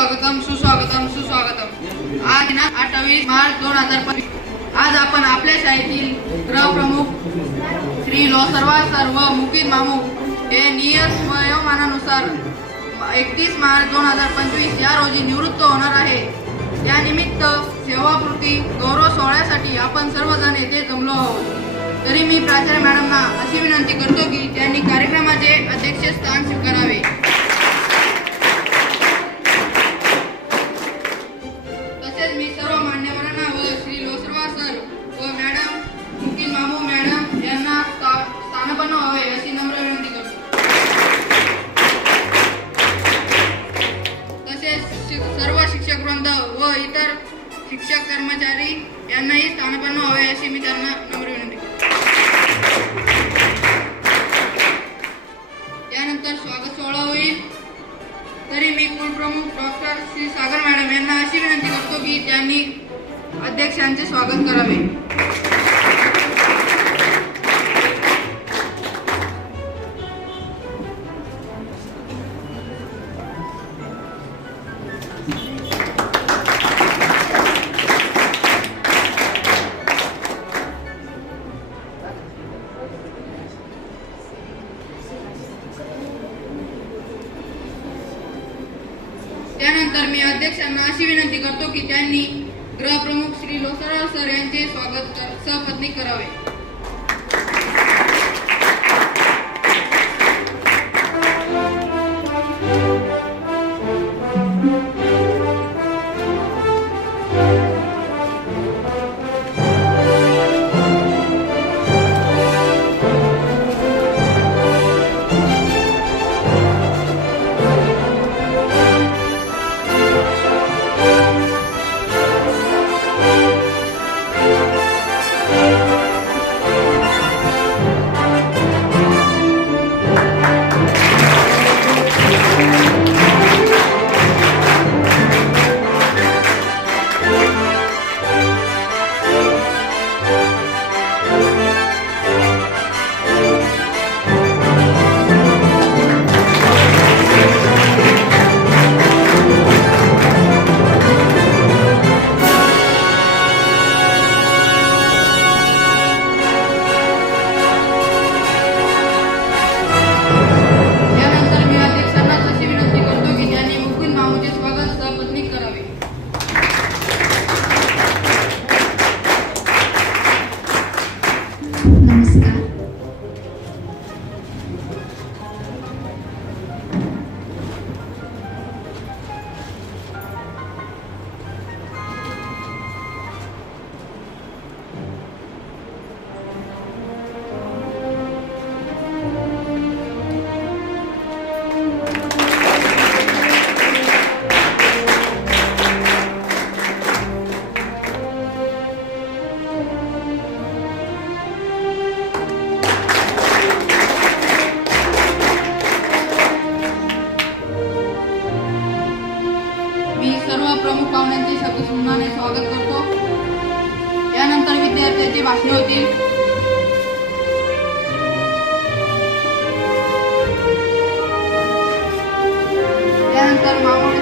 सुस्वागतम सुस्वागतम सुस्वागतम। आज दिनांक 28 मार्च 2025। आज आपण आपल्या शाळेतील प्रमुख श्री लोसरवार सर व मुकीद मामू हे नियत वयोमानानुसार 31 मार्च 2025 या रोजी निवृत्त होणार आहे। त्यानिमित्त सेवाकृती गौरव सोहळ्यासाठी आपण सर्वजण येथे जमलो आहोत। तरी मी प्राचार्य मॅडमना अशी विनंती करतो की त्यांनी कार्यक्रमाचे अध्यक्षस्थान स्वीकारावे। तसेच मी सर्व मान्यवरांना व श्री लोसरवार सर व मॅडम मुकीद मामू मॅडम यांना स्थानपन्न व्हावे अशी नम्र विनंती करतो। तसेच सर्व शिक्षक वृंद व इतर शिक्षक कर्मचारी यांनाही स्थानपन्न व्हावे अशी मी त्यांना नम्र विनंती करतो। त्यानंतर स्वागत सोहळा होईल। तरी मी कुलप्रमुख डॉक्टर श्री सागर मॅडम यांना अशी विनंती करतो की त्यांनी अध्यक्षांचे स्वागत करावे। त्यानंतर मी अध्यक्षांना अशी विनंती करतो की त्यांनी गृहप्रमुख श्री लोसरवार सर यांचे स्वागत सपत्नीक करावे। मी सर्व प्रमुख पाहुण्यांचे सगुणाने स्वागत करतो। यानंतर विद्यार्थ्यांची भाषणे होतील। त्यानंतर मावळ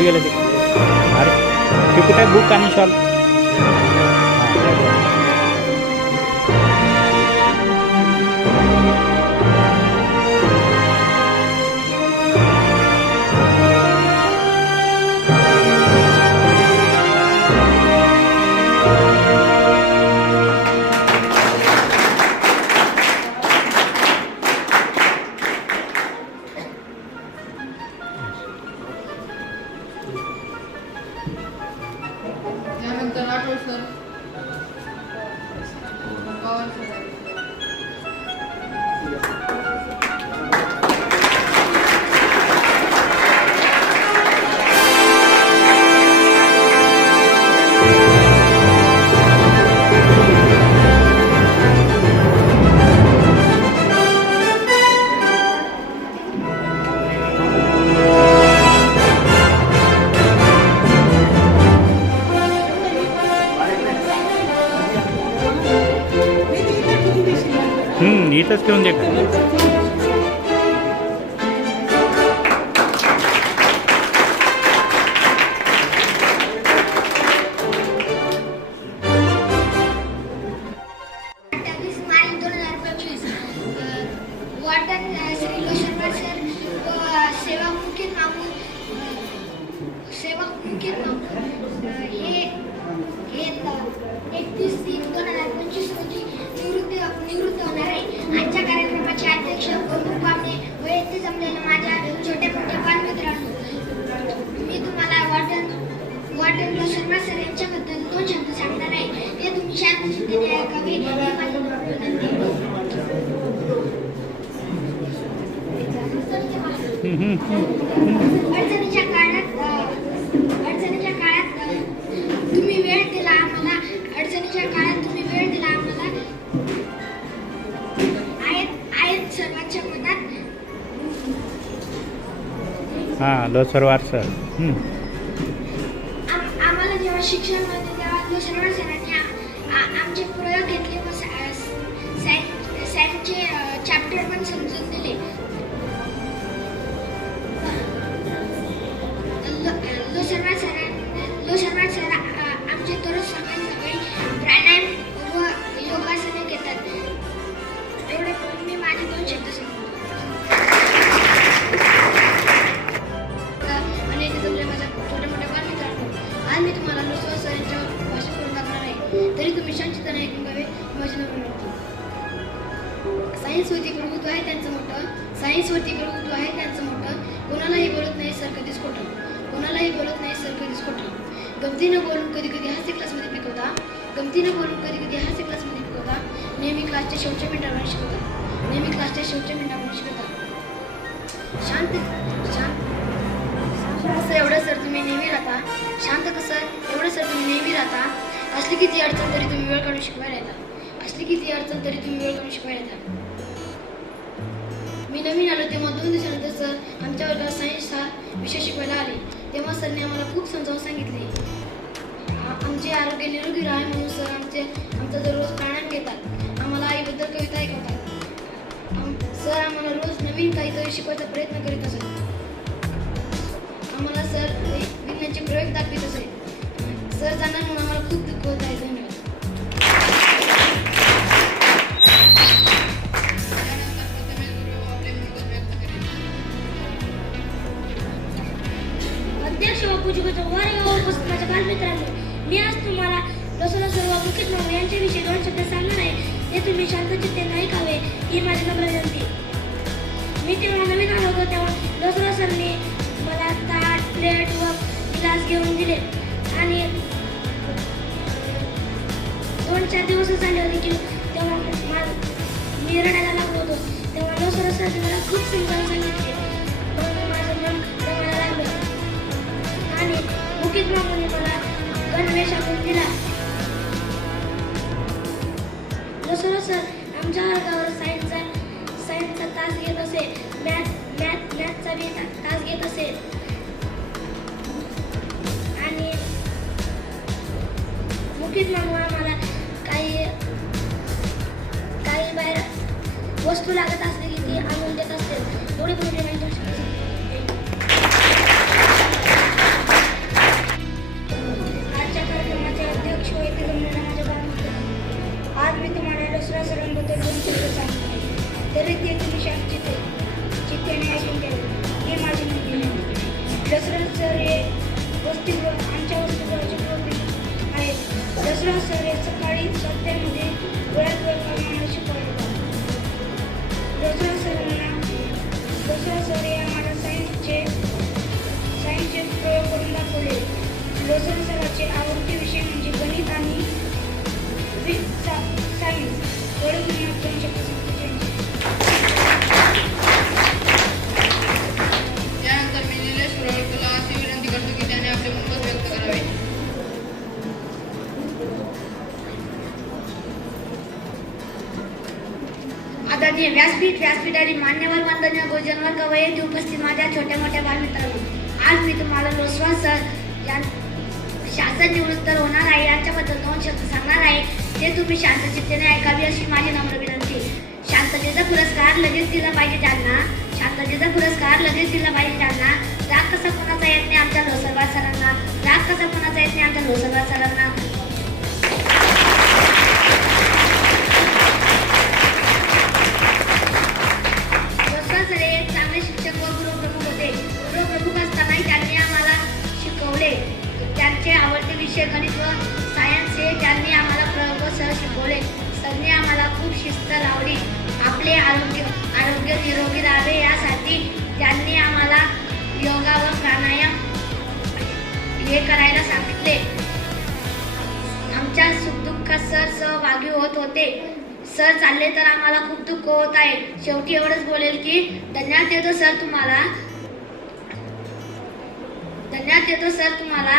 अरे ते कुठे बुक आणि shawl Rahul sir, Pawar sir. इथंच ठेवून दे का? वाटण श्री लोशनवार सर व सेवक मुकेश मामू हे 31/3/2025 रोजी निवृत्त होणार आहे. आजच्या कार्यक्रमाचे अध्यक्ष प्रमुख पाहुणे व येथे जमलेल्या माझ्या छोट्या मोठ्या बालमित्रांनो, मी तुम्हाला वाटण लोशनवार सर यांच्याबद्दल 2 शब्द सांगणार आहे. ते तुम्ही शांत चित्ताने ऐकावे ही माझी विनंती. अडचणीच्या काळात तुम्ही वेळ दिला आम्हाला. आहेत सर्वांच्या मनात. लोसरवार सर. आम्हाला जेव्हा शिक्षण होते तेव्हा लोसरवार सरांनी आमचे प्रयोग घेतले व सायन्सचे चॅप्टर पण समजून दिले. लोसरवार सर आमचे दररोज सकाळी प्राणायाम व योगासने घेतात. एवढे करून मी माझे 2 शब्द सांगतो. आणि इथे जमले माझ्या छोट्या मोठ्या बालमित्रांनो, आज मी तुम्हाला लोसरवार सर यांच्यावर भाषण करून दाखवणार आहे. तरी तुम्ही शांतपणे ऐकून घ्यावे माझी विनंती. सायन्सवरती प्रभुत्व आहे त्यांचं मोठं. कोणालाही बोलत नाही सर कधीच खोटं. गमतीनं बोलून कधी कधी हास्य क्लासमध्ये पिकवता. नेहमी क्लासच्या शेवटच्या मिनिटावर शिकवता. शांत कसं एवढं सर तुम्ही नेहमी राहता. असली किती अडचण तरी तुम्ही वेळ काढून शिकवायला येतात. मी नवीन आलो तेव्हा 2 दिवसानंतर सर आमच्या वर्गात सायन्स हा विषय शिकवायला आले. तेव्हा सरने आम्हाला खूप समजावून सांगितले. आमचे आरोग्य निरोगी राहावे म्हणून सर आमचा दररोज प्राणायाम घेतात. आम्हाला आईबद्दल कविता ऐकवतात. सर आम्हाला रोज नवीन काहीतरी शिकवायचा प्रयत्न करीत असत. आम्हाला सर विज्ञानाचे प्रयोग दाखवित असे. सर जाणार म्हणून आम्हाला खूप दुःख होत आहे. धन्यवाद. अध्यक्ष व पूजक माझ्या बालमित्रांनो, मी आज तुम्हाला लोसरवार सर व मुकेश मामू यांच्याविषयी 2 शब्द सांगणार आहे. ते तुम्ही शांत चित्ताने ऐकावे ही माझी नम्र विनंती. मी तेव्हा नवीन आलो होतो तेव्हा लोसरवार सरने मला ताट, प्लेट व ग्लास घेऊन दिले आणि 2-4 दिवस झाले होते की तेव्हा मी रडायला लागलो होतो. तेव्हा लोसरवार सरने मला खूप समजावून सांगितले. मग माझं मन रमायला लागलं आणि मुकेश मामूने मला गणवेश आणून दिला. लोसरवार सर आमच्या वर्गावर सायन्सचा तास घेत असे. मॅथचा बी तास घेत असे आणि मुकेश मामू आम्हाला काही बाहेर वस्तू लागत असले की ती आणून देत असते. एवढे मोठे आज मी तुम्हाला लोसरवार सरांबद्दल 2 शब्द सांगणार आहे. तरी ते तुम्ही शांत चित्ताने ऐकून घ्यावे ही माझी विनंती आहे. लोसरवार सर हे आमच्या वसतिगृहाचे प्रमुख आहेत. लोसरवार सर हे सकाळी स्वाध्यायामध्ये वेळात वेळ काढून शिकवतात. लोसरवार सर हे आम्हाला सायन्सचे प्रयोग करून दाखवले. लोसर सरांचे आवडते विषय म्हणजे गणित आणि सायन्स. एवढे म्हणून 2 शब्द सांगतो त्यांचे. त्यानंतर मी निलेश सुरवळकरला अशी विनंती करतो की त्याने आपले मनोगत व्यक्त करावे. आदरणीय व्यासपीठ आणि मान्यवर वंदनीय गुरुजनवर कवय येथे उपस्थित माझ्या छोट्या मोठ्या बालमित्रांनो, आज मी तुम्हाला लोसर सर शासन निवृत्त होणार आहे यांच्याबद्दल 2 शब्द सांगणार आहे. ते तुम्ही शांतचित्तेने ऐकावी अशी माझी नम्र विनंती. शांततेचा पुरस्कार लगेच दिला पाहिजे त्यांना. शांततेचा पुरस्कार लगेच दिला पाहिजे त्यांना. राग कसा कोणाचा येत नाही आमच्या लोसरवार सरांना. राग कसा कोणाचा येत नाही आमच्या लोसरवार सरांना. लोसर सर हे एक चांगले शिक्षक व गृहप्रमुख होते. गृहप्रमुख असतानाही त्यांनी आम्हाला शिकवले. त्यांचे आवडते विषय गणित व सायन्स हे त्यांनी आम्हाला प्रयोग व सह शिकवले. सरने आम्हाला खूप शिस्त लावली. आपले आरोग्य निरोगी राहावे यासाठी त्यांनी आम्हाला योगा व प्राणायाम हे करायला सांगितले. आमच्या सुखदुःखात सर सहभागी होत होते. सर चालले तर आम्हाला खूप दुःख होत आहे. शेवटी एवढंच बोलेल की धन्यवाद देतो सर तुम्हाला. धन्यवाद देतो सर तुम्हाला.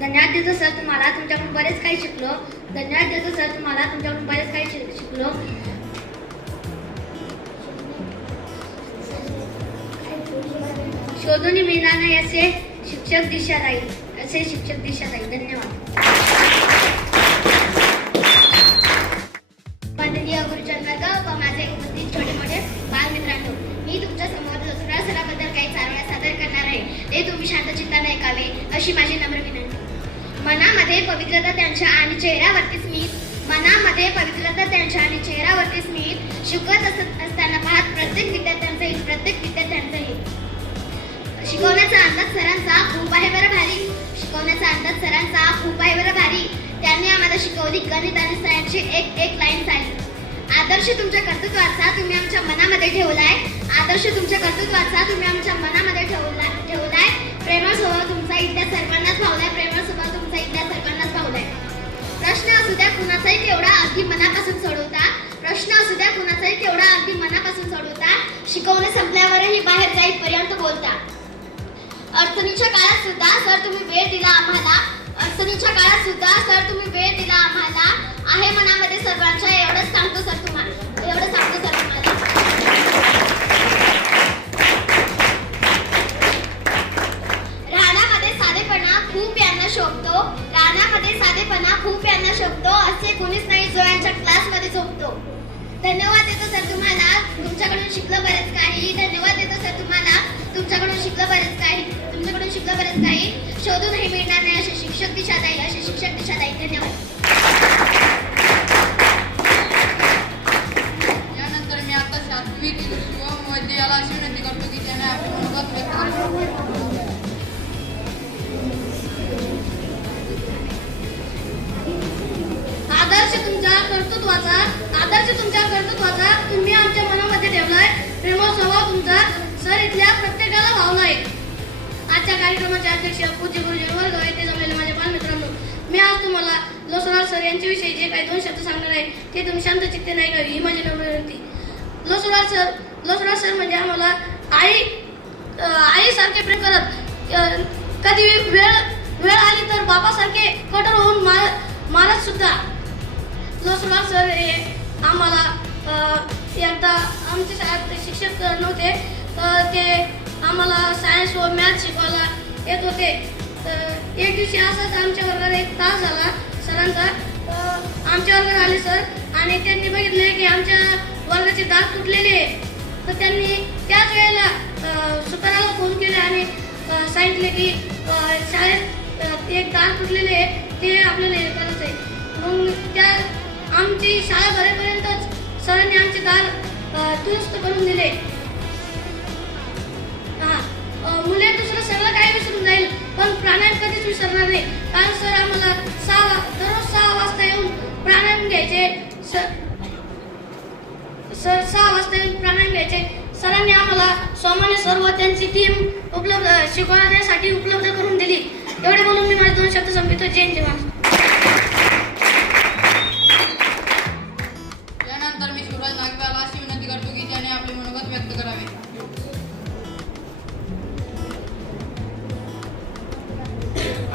धन्यवाद देतो सर तुम्हाला. तुमच्याकडून बरेच काही शिकलो. धन्यवाद देतो सर तुम्हाला. तुमच्याकडून बरेच काही शिकलो. शोधून मिळणार नाही असे शिक्षक दिशा राहील. धन्यवाद. वंदनीय गुरुजनवर्ग व माझे उपस्थित छोटे मोठे बालमित्रांनो, मी तुमच्या समोर लोसर सरांबद्दल काही चारोळ्या सादर करणार आहे. ते तुम्ही शांतचित्ताने ऐकावे अशी माझी नम्र विनंती. मनामध्ये पवित्रता त्यांच्या आणि चेहऱ्यावरती स्मित. मनामध्ये पवित्रता त्यांच्या आणि चेहऱ्यावरती स्मित. शिकवत असताना पाहत प्रत्येक विद्यार्थ्यांचं हित. शिकवण्याचा अंदाज सरांचा खूप आहे बरं भारी. त्यांनी आम्हाला शिकवली गणित आणि सायन्सची एक लाईन सांगितली. आदर्श तुमच्या कर्तृत्वाचा तुम्ही आमच्या मनामध्ये ठेवलाय. प्रेमळ स्वभाव तुमचा इथल्या सर्वांनाच भावलाय. प्रश्न असू द्या कुणाचाही तेवढा अगदी मनापासून सोडवता. शिकवणे संपल्यावरही बाहेर जाईपर्यंत बोलता. अडचणीच्या काळात सुद्धा सर तुम्ही वेळ दिला आम्हाला. आहे मनामध्ये सर्वांच्या. एवढंच सांगतो सर तुम्हाला. रानामध्ये साधेपणा खूप यांना शोभतो. असे कुणीच नाही जो यांच्या क्लासमध्ये झोपतो. धन्यवाद देतो सर तुम्हाला. तुमच्याकडून शिकलो बरेच काही. शोधूनही मिळणार नाही असे शिक्षक दिशादायी. धन्यवाद. यानंतर मी आता सात्विक शिवम वैद्य याला अशी विनंती करतो की त्याने आपले मनोगत व्यक्त करावे. आदर्श तुमच्या कर्तृत्वाचा तुम्ही आमच्या मनामध्ये ठेवलाय. प्रेमळ स्वभाव तुमचा सर इथल्या प्रत्येकाला भावलाय. आजच्या कार्यक्रमाचे अध्यक्ष पूज्य गुरुजन वर्ग येथे जमलेले माझ्या बालमित्रांनो, मी आज तुम्हाला लोसर सर यांच्याविषयी जे काही 2 शब्द सांगणार आहे ते तुम्ही शांत चित्तेने ऐकावी ही माझी नम्र विनंती. लोसर सर म्हणजे आम्हाला आईसारखे प्रेम करत. कधी वेळ आली तर बापासारखे कठोर होऊन मारत सुद्धा. लोसर सर हे आम्हाला एकदा आमच्या शाळेत शिक्षक नव्हते तर ते आम्हाला सायन्स व मॅथ्स शिकवायला येत होते. एक दिवशी असाच आमच्या वर्गात एक तास झाला सरांचा. आमच्या वर्गात आले सर आणि त्यांनी बघितले की आमच्या वर्गाचे दात तुटलेले. तर त्यांनी त्याच वेळेला सुताराला फोन केले आणि सांगितले की शाळेत एक दात तुटलेले ते आपल्याला हे करायचं आहे. मग आमची शाळा भरेपर्यंतच सरांनी आमचे दात दुरुस्त करून दिले. मुले दुसरं सगळं काही विसरून जाईल पण प्राणायाम कधीच विसरणार नाही. कारण सर आम्हाला दररोज 6 वाजता येऊन प्राणायाम घ्यायचे. सर 6 वाजता येऊन प्राणायाम घ्यायचे. सरांनी आम्हाला सोमाने सर्व त्यांची टीम शिकवण्यासाठी उपलब्ध करून दिली. एवढे बोलून मी माझे 2 शब्द संपवितो. जय हिंद, जय महाराष्ट्र. यानंतर मी शिवराज नागव्याला अशी विनंती करतो की त्याने आपले मनोगत व्यक्त करावे.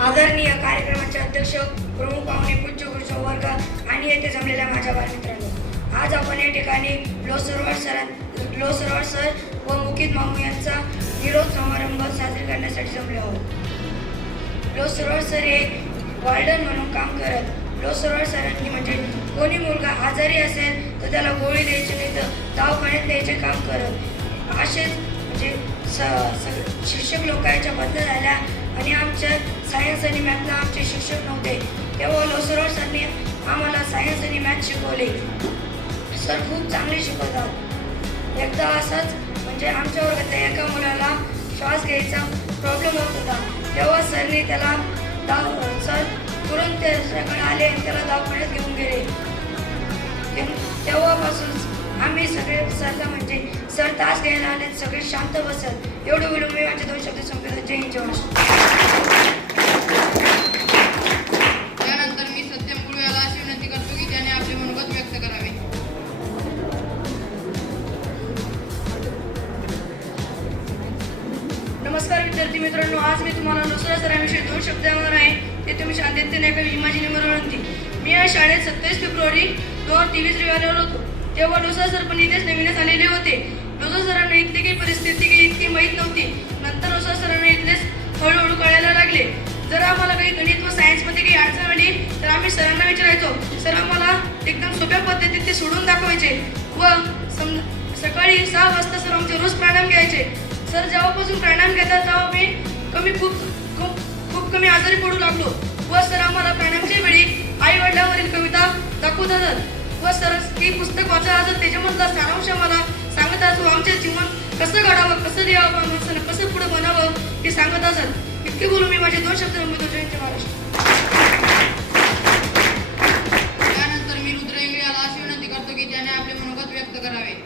आदरणीय कार्यक्रमाचे अध्यक्ष, प्रमुख पाहुणे, पूज्य गुरुजन वर्ग आणि येथे जमलेल्या माझ्या बालमित्रांनो, आज आपण या ठिकाणी लोसरवाड सर व मुकित मामू यांचा निरोप समारंभ साजरी करण्यासाठी जमले आहोत. लोसरवाड सर हे वार्डन म्हणून काम करत. लोसरवाड सरांनी म्हणजे कोणी मुलगा आजारी असेल तर त्याला गोळी द्यायची नाही तर दवाखान्यात द्यायचे काम करत. असेच म्हणजे शिक्षक लोक याच्या बंद झाल्या आणि आमच्या सायन्स आणि मॅथला आमचे शिक्षक नव्हते, तेव्हा लोसरवाड सरने आम्हाला सायन्स आणि मॅथ शिकवले. सर खूप चांगले शिकवतात. एकदा असाच म्हणजे आमच्या वर्गातल्या एका मुलाला श्वास घ्यायचा प्रॉब्लेम होत होता, तेव्हा सरने त्याला सर तुरंत त्याच्याकडे आले आणि त्याला दवाखान्यात घेऊन गेले. तेव्हापासून आम्ही सगळे सरला म्हणजे सर तास घ्यायला आले, सगळे शांत बसत. एवढं बोलून मी माझे 2 शब्द संपवतो. जय हिंद, जय महाराष्ट्र. यानंतर मी सत्यम गुरु याला अशी विनंती करतो की त्याने आपले मनोगत व्यक्त करावे. नमस्कार विद्यार्थी मित्रांनो, आज मी तुम्हाला लोसरवाड सरांविषयी 2 शब्द देणार आहे. ते तुम्ही शांततेने ऐकावे ही माझी नम्र विनंती. मी या शाळेत 27 फेब्रुवारी 2023 रोजी आलेलो होतो. तेव्हा लोसरवाड सर पण इथेच नवीनच आलेले होते. लोसरवाड सरांना इथली काही परिस्थिती काही इतकी माहीत नव्हती. नंतर लोसरवाड सरांना इथलेच हळूहळू कळायला लागले. जर आम्हाला काही गणित व सायन्समध्ये काही अडचण आली तर आम्ही सरांना विचारायचो. सर आम्हाला एकदम सोप्या पद्धतीत ते सोडून दाखवायचे व सकाळी 6 वाजता सर आमचे रोज प्राणायाम घ्यायचे. सर जेव्हापासून प्राणायाम घेतात तेव्हा मी खूप कमी आजारी पडू लागलो व सर आम्हाला प्राणायामच्या वेळी आई वडिलांवरील कविता दाखवतात व सर ती पुस्तक वाचत असत. त्याच्यामधला सारांश आम्हाला सांगत असतो. आमचे जीवन कसं घडावं, कसं लिहावं, माणसानं कसं पुढे बनावं ते सांगत असत. इतके बोलून मी माझे 2 शब्द संपवतो. जय हिंद, जय महाराष्ट्र. यानंतर मी रुद्र इंगळे याला अशी विनंती करतो की त्याने आपले मनोगत व्यक्त करावे.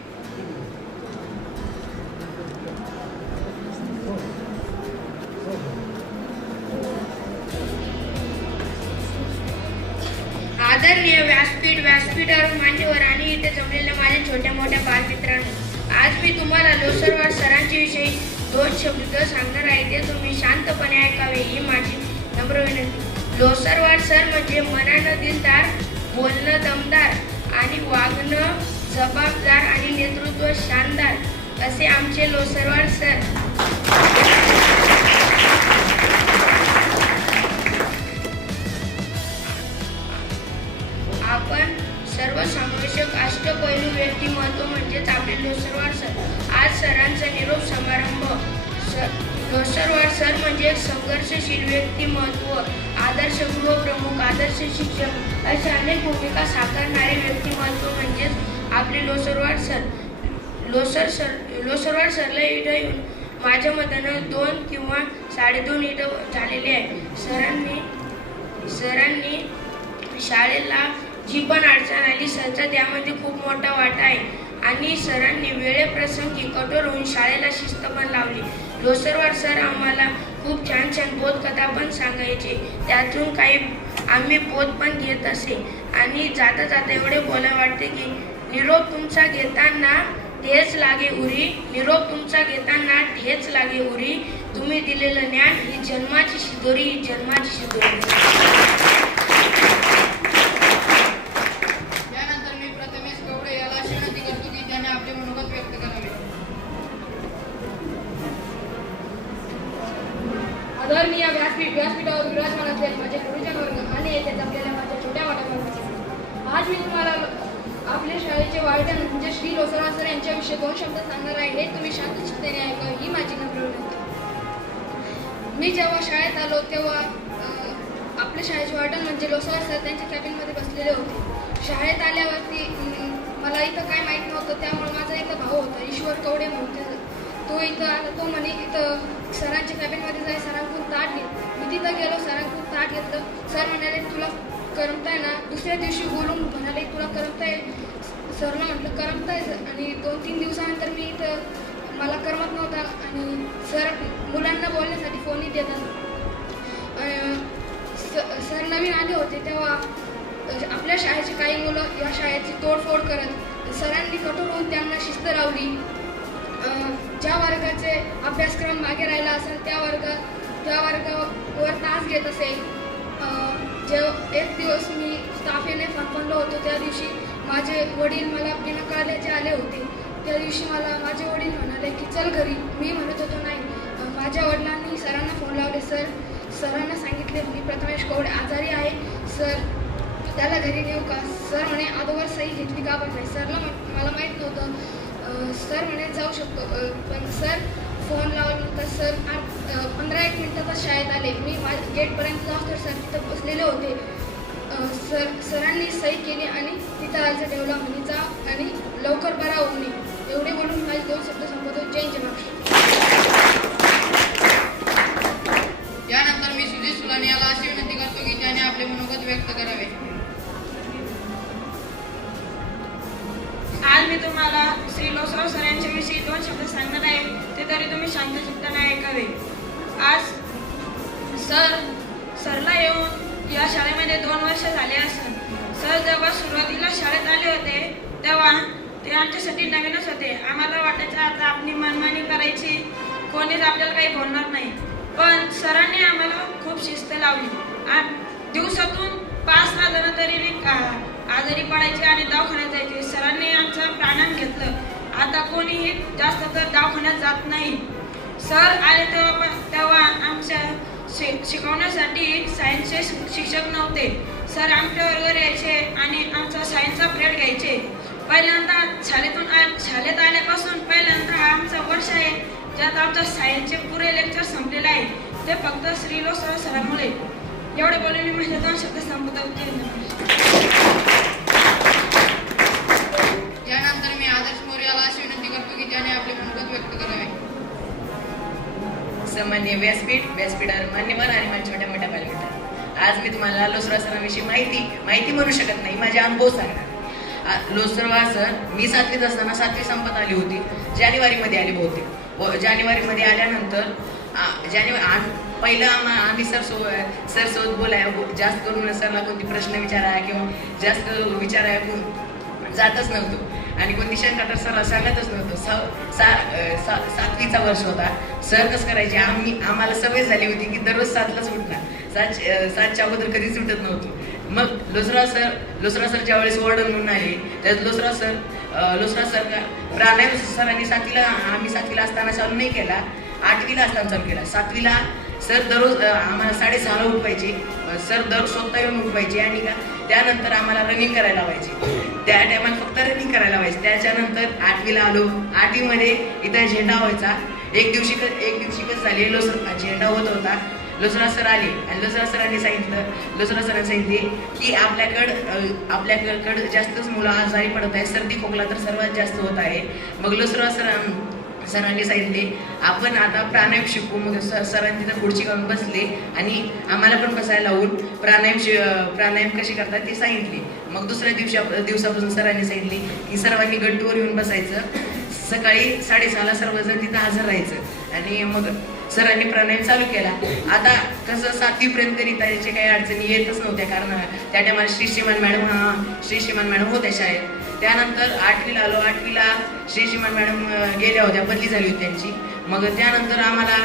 आदरणीय व्यासपीठावर मान्यवर आणि इथे जमलेल्या माझ्या छोट्या मोठ्या बालमित्रांनो, आज मी तुम्हाला लोसरवाड सरांच्या विषयी 2 शब्द सांगणार आहे. ते तुम्ही शांतपणे ऐकावे ही माझी नम्र विनंती. लोसरवाड सर म्हणजे मनानं दिलदार, बोलणं दमदार आणि वागणं जबाबदार आणि नेतृत्व शानदार असे आमचे लोसरवाड सर. आपण सर्वसमावेशक अष्टपैलू व्यक्तिमत्व म्हणजेच आपले लोसरवाड सर. आज सरांचा निरोप समारंभ. लोसरवाड सर म्हणजे एक संघर्षशील व्यक्तिमत्व, आदर्श गृहप्रमुख, आदर्श शिक्षक अशा अनेक भूमिका साकारणारे व्यक्तिमत्व म्हणजेच आपले लोसरवाड सर. लोसरवाड सरला इथं येऊन माझ्या मतानं 2 किंवा 2.5 इथं झालेले आहे. सरांनी शाळेला जी पण अडचण आली सरचा त्यामध्ये खूप मोठा वाटा आहे आणि सरांनी वेळेप्रसंगी कठोर होऊन शाळेला शिस्त पण लावली. लोसरवाड सर आम्हाला खूप छान छान बोधकथा पण सांगायचे, त्यातून काही आम्ही बोध पण घेत असे. आणि जाता जाता एवढे बोलायला वाटते की निरोप तुमचा घेताना तेच लागे उरी, निरोप तुमचा घेताना तेच लागे उरी, तुम्ही दिलेलं ज्ञान ही जन्माची शिदोरी, ही जन्माची शिदोरी. आदरणीय व्यासपीठावर विराजमान असलेले माझे गुरुजन वर्ग आणि येथे जमलेल्या माझ्या छोट्या मोठ्या मुलांना, आज मी तुम्हाला आपल्या शाळेचे वार्डन म्हणजे श्री लोसरवाड सर यांच्याविषयी 2 शब्द सांगणार आहे. हे तुम्ही शांतचित्तेने ऐकावे ही माझी नम्र विनंती. मी जेव्हा शाळेत आलो तेव्हा आपल्या शाळेचे वार्डन म्हणजे लोसरवाड सर त्यांच्या कॅबिनमध्ये बसलेले होते. शाळेत आल्यावरती मला इथं काय माहीत नव्हतं, त्यामुळे माझा इथं भाऊ होता ईश्वर कवडे म्हणून. तो इथं आला, तो म्हणे इथं सरांच्या कॅबिनमध्ये जाय, सरांकडून ताट घे. मी तिथं गेलो, सरांकडून ताट घेतलं. सर म्हणाले तुला करमताय ना. दुसऱ्या दिवशी बोलून म्हणाले तुला करमताय. सरला म्हटलं करमताय. आणि 2-3 दिवसानंतर मी इथं मला करमत कोणी देत नाही. सर नवीन आले होते तेव्हा आपल्या शाळेची काही मुलं या शाळेची तोडफोड करत सरांनी कठोर होऊन त्यांना शिस्त लावली. ज्या वर्गाचे अभ्यासक्रम मागे राहिला असेल त्या वर्गावर तास घेत असेल. जेव्हा एक दिवस मी स्टाफेने फणफणलो होतो त्या दिवशी माझे वडील मला बिना कळल्याचे आले होते. त्या दिवशी मला माझे वडील म्हणाले की चल घरी. मी म्हणत होतो नाही. माझ्या वडिलांनी सरांना फोन लावले. सरांना सांगितले मी प्रथमेश कवडे आजारी आहे सर, त्याला घरी नेऊ का? सर म्हणे अगोदर सही घेतली का पण नाही. सरला मला माहीत नव्हतं. सर म्हणे जाऊ शकतो. पण सर फोन लावल्यानंतर सर 15-1 मिनिटातच शाळेत आले. मी गेटपर्यंत जाऊ तर सर तिथं बसलेले होते. सरांनी सही केली आणि तिथं अर्ज ठेवला म्हणे जा आणि लवकर बरा होऊ नये. एवढे बोलून माझे 2 शब्द संपवतो. जय जय महाराष्ट्र. यानंतर मी सुजित सुलानी याला अशी विनंती करतो की त्याने आपले मनोगत व्यक्त करावे. आज मी तुम्हाला श्री लोसराव सर यांच्याविषयी 2 शब्द सांगणार आहे. ते तरी तुम्ही शांत चित्ताने ऐकावे. आज सरला येऊन या शाळेमध्ये 2 वर्ष झाले असून सर जेव्हा सुरुवातीला शाळेत आले होते तेव्हा ते आमच्यासाठी नवीनच होते. आम्हाला वाटायचं आता आपली मनमानी करायची, कोणीच आपल्याला काही बोलणार नाही. पण सरांनी आम्हाला खूप शिस्त लावली. दिवसातून 5-6 जण तरी आजारी पडायचे आणि दवाखान्यात जायचे. सरांनी आमचं प्राणायाम घेतलं. आता कोणीही जास्त तर दवाखान्यात जात नाही. सर आले तेव्हा आमच्या शिकवण्यासाठी सायन्सचे शिक्षक नव्हते. सर आमच्या वर्गावर यायचे आणि आमचा सायन्सचा पिरियड घ्यायचे. पहिल्यांदा शाळेत आल्यापासून पहिल्यांदा हा आमचा वर्ष आहे ज्यात आमच्या सायन्सचे पुरे लेक्चर संपलेले आहे. ते फक्त श्री लोसराव सरांमुळे. एवढे बोलून मी माझे 2 शब्द संपवतो. यानंतर मी आदर्श मोरे याला अशी विनंती करतो की त्याने आपले मनोगत व्यक्त करावे. सामान्य व्यासपीठावर मान्यवर आणि माझ्या छोट्या मोठ्या बालमित्र, आज मी तुम्हाला लोसराव सरांविषयी माहिती म्हणू शकत नाही, माझे अनुभव सांगणार. लोसराव सर मी 7वीत असताना 7वी संपत आली होती. जानेवारीमध्ये आली बहुतेक. जानेवारीमध्ये आल्यानंतर पहिलं आम्ही सरसोबत बोलाय. जास्त करून सरला कोणती प्रश्न विचाराय किंवा जास्त विचाराय जातच नव्हतो आणि कोणती शंका तर सरला सांगतच नव्हतं. 7वीचा वर्ष होता. सर कसं करायचे, आम्हाला सवय झाली होती की दररोज 7लाच उठणार. 7च्या अगोदर कधीच उठत नव्हतो. मग लोसराव सर ज्यावेळेस वॉर्डन म्हणून आले त्यात लोसराव सर प्राणायाम सरांनी आम्ही 7वीला असताना चालू नाही केला, 8वीला असताना चालू केला. 7वीला सर दररोज आम्हाला 6:30ला उठवायचे. सर दररोज स्वतः येऊन उठवायचे आणि त्यानंतर आम्हाला रनिंग करायला लावायचे. त्या टायमाला फक्त रनिंग करायला लावायचे. त्याच्यानंतर 8वीला आलो. 8वीमध्ये इथं झेंडा व्हायचा. एक दिवशी कसं झाले, झेंडा होत होता. लोसराव सर आले आणि लोसराव सरांनी सांगितले की आपल्याकडं जास्तच मुलं आजारी पडत आहे. सर्दी खोकला तर सर्वात जास्त होत आहे. मग लोसराव सरांनी सांगितले आपण आता प्राणायाम शिकू. मग सरांनी तिथं खुर्ची घालून बसले आणि आम्हाला पण बसायला लावून प्राणायाम कसे करतात ते सांगितले. मग दुसऱ्या दिवसापासून सरांनी सांगितले की सर्वांनी गट्टूवर येऊन बसायचं. सकाळी 6:30ला सर्वजण तिथं हजर राहायचं आणि मग सरांनी प्राणायाम चालू केला. आता कसं 7वीपर्यंत तरी त्याचे काही अडचणी येतच नव्हत्या, कारण त्या टायमाला श्रीमान मॅडम होत्या शाळेत. त्यानंतर 8वीला आलो. 8वीला श्रीमान मॅडम गेल्या होत्या, बदली झाली होती त्यांची. मग त्यानंतर आम्हाला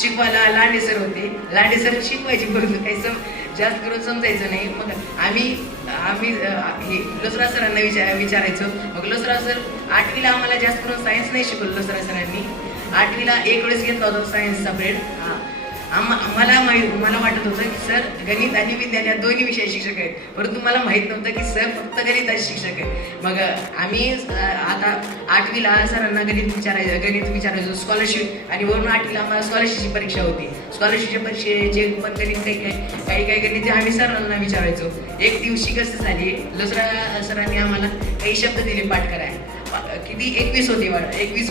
शिकवायला लांडे सर होते. लांडे सर शिकवायची, परंतु काही जास्त करून समजायचं नाही. मग आम्ही हे लोसराव सरांना विचारायचो. मग लोसराव सर 8वीला आम्हाला जास्त करून सायन्स नाही शिकवलं. लोसराव सरांनी 8वीला एक वेळेस घेतला होता सायन्सचा पिरियड. मला वाटत होतं की सर गणित आणि विज्ञान या दोन्ही विषय शिक्षक आहेत, परंतु मला माहीत नव्हतं की सर फक्त गणिताचे शिक्षक आहेत. मग आम्ही आता 8वीला सरांना गणित विचारायचो स्कॉलरशिप, आणि वरून 8वीला आम्हाला स्कॉलरशिपची परीक्षा होती. स्कॉलरशिपच्या परीक्षेचे पण गणित काही गणित आम्ही सरांना विचारायचो. एक दिवशी कसं झाली, लोसराव सरांनी आम्हाला काही शब्द दिले पाठ करायला. किती 21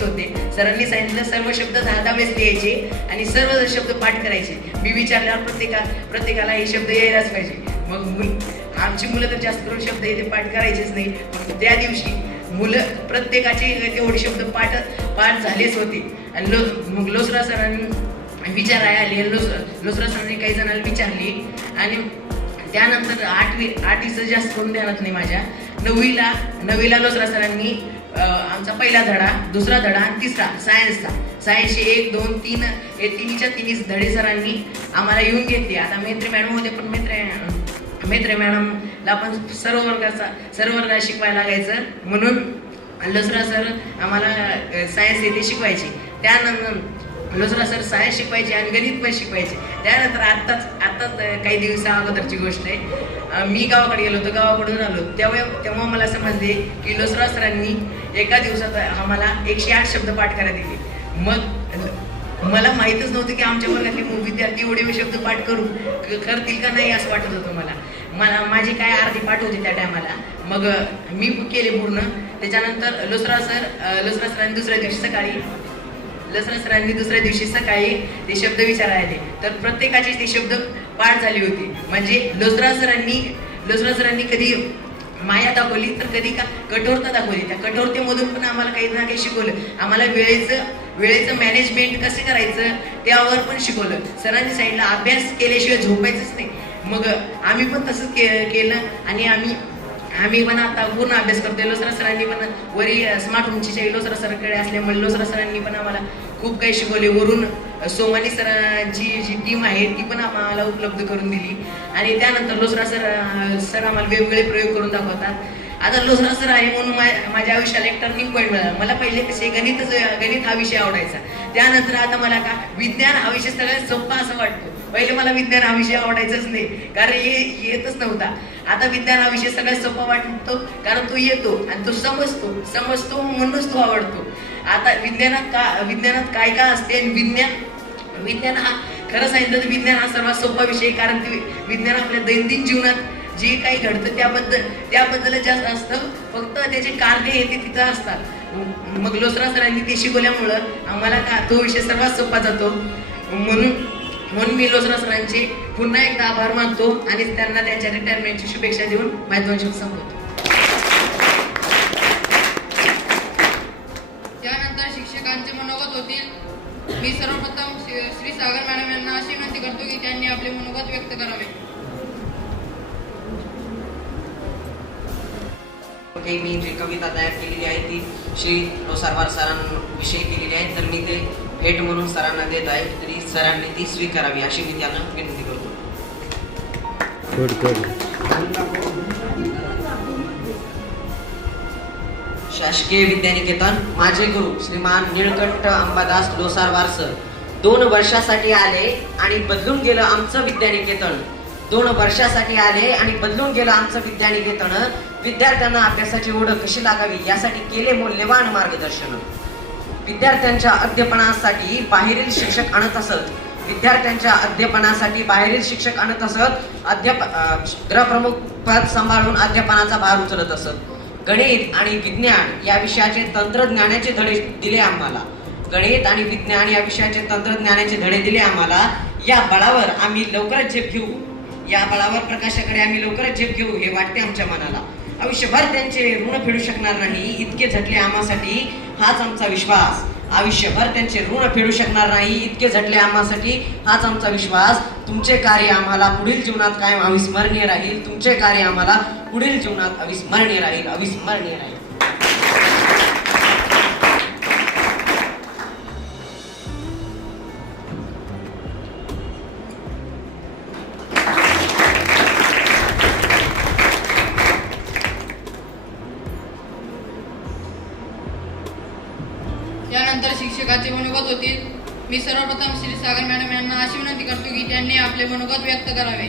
होते. सरांनी सांगितलं सर्व शब्द 10 वेळेस लिहायचे आणि सर्व शब्द पाठ करायचे. मी विचारल्यावर प्रत्येकाला हे शब्द यायलाच पाहिजे. मग आमची मुलं तर जास्त करून शब्द येते पाठ करायचेच नाही. मग त्या दिवशी मुलं प्रत्येकाचे तेवढे शब्द पाठ झालेच होते. आणि मग लोसराव सरांनी विचाराय आली. लोसरा सरांनी काही जणांना विचारली आणि त्यानंतर आठवीचं जास्त करून ध्यानात नाही माझ्या. नववीला लोसरा सरांनी आमचा पहिला धडा, दुसरा धडा आणि तिसरा सायन्सचे 1, 2, 3 हे तिन्ही धडे सरांनी आम्हाला येऊन घेतले. आता मेत्रे मॅडम होते, पण मेत्रे मॅडमला पण सर्व वर्गात शिकवायला लागायचं, म्हणून लोसरा सर आम्हाला सायन्स येथे शिकवायचे. त्यानंतर लोसरा सर सायन्स शिकवायचे आणि गणित पण शिकवायचे. त्यानंतर आत्ताच काही दिवसा अगोदरची गोष्ट आहे, मी गावाकडे गेलो होतो, गावाकडून आलो तेव्हा मला समजले की लोसरा सरांनी एका दिवसात आम्हाला 108 शब्द पाठ करायला दिले. मग मला माहीतच नव्हतं की आमच्या वर्गातले विद्यार्थी एवढे शब्द पाठ करतील का नाही असं वाटत होतं मला. माझी काय अर्धी पाठ होती त्या टायमाला. मग मी केले पूर्ण. त्याच्यानंतर लोसरा सरांनी दुसऱ्या दिवशी सकाळी ते शब्द विचारायले, तर प्रत्येकाचे ते शब्द पाठ झाली होती. म्हणजे लोसरा सरांनी कधी माया दाखवली तर कधी का कठोरता दाखवली. त्या कठोरतेमधून पण आम्हाला काही ना काही शिकवलं. आम्हाला वेळेचं मॅनेजमेंट कसं करायचं त्यावर पण शिकवलं. सरांनी साईडला अभ्यास केल्याशिवाय झोपायचंच नाही. मग आम्ही पण तसंच केलं आणि आम्ही पण आता पूर्ण अभ्यास करतोय. लोसरा सरांनी पण वरी स्मार्ट होमची लोसरा सरांकडे असल्यामुळे लोसरा सरांनी पण आम्हाला खूप काही शिकवले. वरून सोमानी सरांची जी टीम आहे ती पण आम्हाला उपलब्ध करून दिली. आणि त्यानंतर लोसरा सर आम्हाला वेगवेगळे प्रयोग करून दाखवतात. आता लोसरा सर आहे म्हणून माझ्या आयुष्याला एक टर्निंग पॉईंट मिळाला. मला पहिले कसे गणित हा विषय आवडायचा. त्यानंतर आता मला विज्ञान हा विषय सगळ्यात सोपा असं वाटतो. पहिले मला विज्ञान हा विषय आवडायचाच नाही, कारण येतच नव्हता. आता विज्ञान हा विषय सगळ्यात सोपा वाटतो, कारण तो येतो आणि तो समजतो म्हणूनच तो आवडतो. आता विज्ञानात काय असते आणि विज्ञान हा खरं सांगितलं तर विज्ञान हा सर्वात सोपा विषय, कारण विज्ञान आपल्या दैनंदिन जीवनात जे काही घडतं त्याबद्दल जास्त असतं. फक्त त्याचे कारणे हे तिथं असतात. मग लोसरा सरांनी ते शिकवल्यामुळं आम्हाला तो विषय सर्वात सोपा जातो. म्हणून मी लोसरा सरांचे पुन्हा एकदा आभार मानतो आणि त्यांना त्यांच्या रिटायरमेंटची शुभेच्छा देऊन माझे 2 शब्द संपवतो. त्यानंतर शिक्षकांचे मनोगत होतील. मी सर्वप्रथम श्री सागर मॅडम यांना अशी विनंती करतो की त्यांनी आपले मनोगत व्यक्त करावे. मी जी कविता तयार केलेली आहे ती श्री लोसारवार सरांविषयी केलेली आहे, तर मी ते भेट म्हणून सरांना देत आहे. तरी सरांनी ती स्वीकारावी अशी मी त्यांना विनंती करतो. शासकीय विद्यानिकेतन माझे गुरु श्रीमान निळकंठ अंबादास लोसारवार सर 2 वर्षासाठी आले आणि बदलून गेलं आमचं विद्यानिकेतन. 2 वर्षासाठी आले आणि बदलून गेलं आमचं विद्यानिकेतन. विद्यार्थ्यांना अभ्यासाची ओढ कशी लागावी यासाठी केले मौल्यवान मार्गदर्शन. विद्यार्थ्यांच्या अध्ययनासाठी बाहेरील शिक्षक आणत असत. गृहप्रमुख पद सांभाळून अध्यापनाचा भार उचलत असत. गणित आणि विज्ञान या विषयाचे तंत्रज्ञानाचे धडे दिले आम्हाला. या बळावर आम्ही लवकरच झेप घेऊ. या बळावर प्रकाशाकडे आम्ही लवकरच झेप घेऊ हे वाटते आमच्या मनाला. आयुष्यभर त्यांचे ऋण फेडू शकणार नाही इतके झटले आम्हासाठी हाच आमचा विश्वास. आयुष्यभर त्यांचे ऋण फेडू शकणार नाही इतके झटले आम्हासाठी हाच आमचा विश्वास. तुमचे कार्य आम्हाला पुढील जीवनात कायम अविस्मरणीय राहील. तुमचे कार्य आम्हाला पुढील जीवनात अविस्मरणीय राहील. यानंतर शिक्षकाचे मनोगत होतील. मी सर्वप्रथम श्री सागर मॅडम यांना अशी विनंती करतो की त्यांनी आपले मनोगत व्यक्त करावे.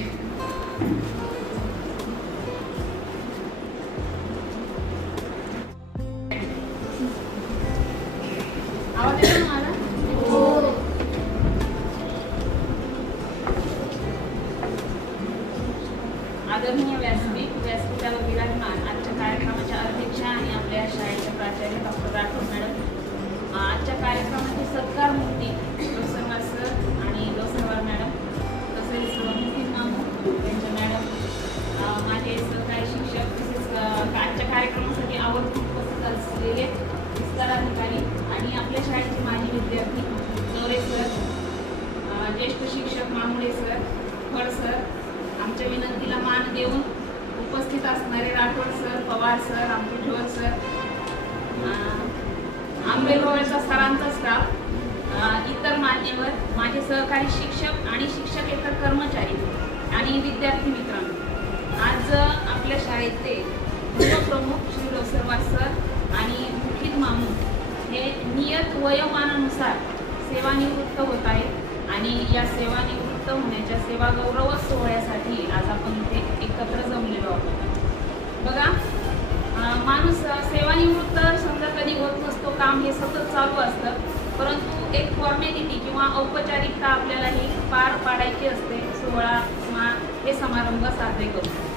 आदरणीय व्यासपीठावर विराजमान आजच्या कार्यक्रमाच्या अध्यक्षा आणि आपल्या शाळेच्या प्राचार्य डॉक्टर राठोड मॅडम, आजच्या कार्यक्रमाची सत्कार मूर्ती लोसरवार सर आणि लोसरवार मॅडम, तसेच मुकीम मामू त्यांच्या मॅडम, माझे सहकारी शिक्षक, तसेच आजच्या कार्यक्रमासाठी आवर्जून उपस्थित असलेले विस्तार अधिकारी आणि आपल्या शाळेचे माजी विद्यार्थी नवरे सर, गायकवाड सर, आमच्या विनंतीला मान देऊन उपस्थित असणारे Rathod sir, Pawar sir, Ambedhor sir, आंबेढोरचा सरांचा स्टाफ, इतर मान्यवर, माझे सहकारी शिक्षक आणि शिक्षकेतर कर्मचारी आणि विद्यार्थी मित्रांनो, आज आपल्या शाळेचे प्रमुख श्री लोसरवार सर आणि मुखित मामू हे नियत वयोमानानुसार सेवानिवृत्त होत आहेत आणि या सेवानिवृत्त होण्याच्या सेवा गौरव सोहळ्यासाठी आज आपण इथे एकत्र जमलेलो आहोत. बघा, माणूस सेवानिवृत्त समजा कधी होत नसतो, काम हे सतत चालू असतं, परंतु एक फॉर्मॅलिटी किंवा औपचारिकता आपल्याला ही पार पाडायची असते सोहळा किंवा हे समारंभ साजरे करून.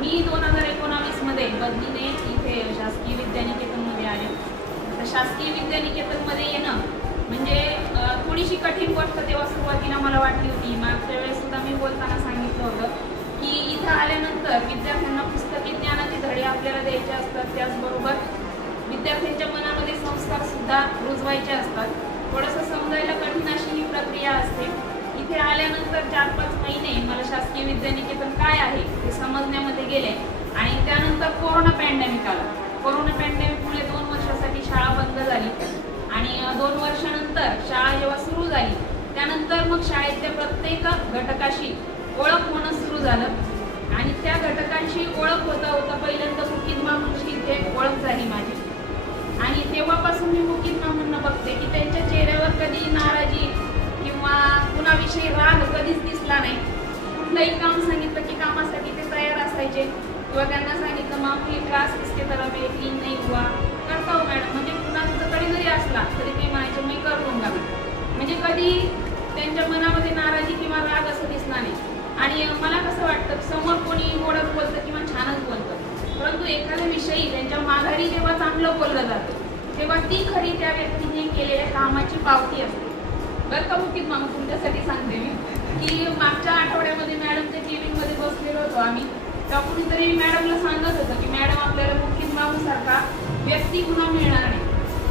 मी 2019मध्ये बदलीने इथे शासकीय विद्यानिकेतनमध्ये आले. तर शासकीय विद्यानिकेतनमध्ये येणं म्हणजे थोडीशी कठीण गोष्ट तेव्हा सुरुवातीला मला वाटली होती. मागच्या वेळेस सुद्धा मी बोलताना सांगितलं होतं की इथं आल्यानंतर विद्यार्थ्यांना पुस्तकी ज्ञानाचे धडे आपल्याला द्यायचे असतात, त्याचबरोबर विद्यार्थ्यांच्या मनामध्ये संस्कार सुद्धा रुजवायचे असतात. थोडंसं समजायला कठीण अशी ही प्रक्रिया असते. इथे आल्यानंतर 4-5 महिने मला शासकीय विद्यानिकेतन काय आहे हे समजण्यामध्ये गेले आणि त्यानंतर कोरोना पॅन्डेमिक आला. कोरोना पॅन्डेमिकमुळे 2 वर्षासाठी शाळा बंद झाली आणि 2 वर्षानंतर शाळा जेव्हा सुरू झाली त्यानंतर मग शाळेतल्या प्रत्येक घटकाशी ओळख होणं सुरू झालं आणि त्या घटकांशी ओळख होता होता पहिल्यांदा मुखित मामूंशी इथे ओळख झाली माझी आणि तेव्हापासून मी मुखित मामूंना बघते की त्यांच्या चेहऱ्यावर कधी नाराजी किंवा कुणाविषयी राग कधीच दिसला नाही. कुठलंही काम सांगितलं की कामासाठी ते तयार असायचे किंवा त्यांना सांगितलं माम ये क्लास इसके तरह में क्लीन नहीं हुआ करता हो मॅडम, म्हणजे कुणाकडे जरी असला तरी ते म्हणायचे मी कर दूंगा. म्हणजे कधी त्यांच्या मनामध्ये नाराजी किंवा राग असं दिसला नाही. आणि मला कसं वाटतं समोर कोणी गोडच बोलतं किंवा छानच बोलतं, परंतु एखाद्या विषयी त्यांच्या माघारी जेव्हा चांगलं बोललं जातं तेव्हा ती खरी त्या व्यक्तीने केलेल्या कामाची पावती असते. बरं का मुखित मामा, तुमच्यासाठी सांगते मी की मागच्या आठवड्यामध्ये मॅडमच्या केबिनमध्ये बसलेलो होतो आम्ही, तेव्हा कुणीतरी मॅडमला सांगत होतं की मॅडम आपल्याला मुखित मामूसारखा व्यक्ती पुन्हा मिळणार नाही.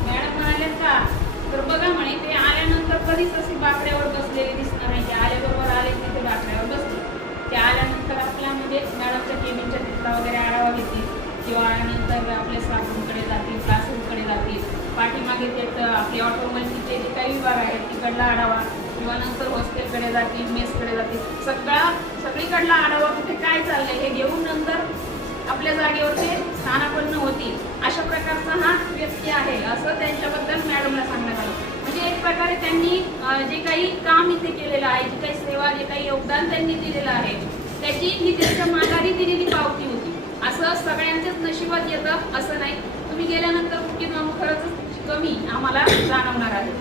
मॅडम म्हणाले का, तर बघा म्हणे ते आल्यानंतर कधीच असे बाकड्यावर बसलेले दिसणार नाही. ते आल्याबरोबर आले तिथे बाकड्यावर बसले, ते आल्यानंतर आपल्या म्हणजे मॅडमच्या केबिनच्या तिथला वगैरे आढावा घेतील किंवा नंतर आपल्या स्टाफरूमकडे जातील, क्लासरूमकडे जातील, पाठीमागे ते आपले ऑटोमोबाईलचे जे काही विभाग आहेत तिकडला आढावा किंवा नंतर हॉस्टेलकडे जातील, मेसकडे जातील, सगळीकडला आढावा कुठे काय चाललंय हे घेऊन नंतर आपल्या जागेवर ते स्थानापन्न होतील. अशा प्रकारचा हा व्यक्ती आहे असं त्यांच्याबद्दल मॅडमला सांगण्यात आलं. म्हणजे एक प्रकारे त्यांनी जे काही काम इथे केलेलं आहे, जी काही सेवा, जे काही योगदान त्यांनी दिलेलं आहे त्याची ही त्यांच्या माघारी दिलेली पावती होती. असं सगळ्यांचेच नशिबात येतं असं नाही. तुम्ही गेल्यानंतर मुखित मामू खरंच कमी आम्हाला जाणवणार आहे.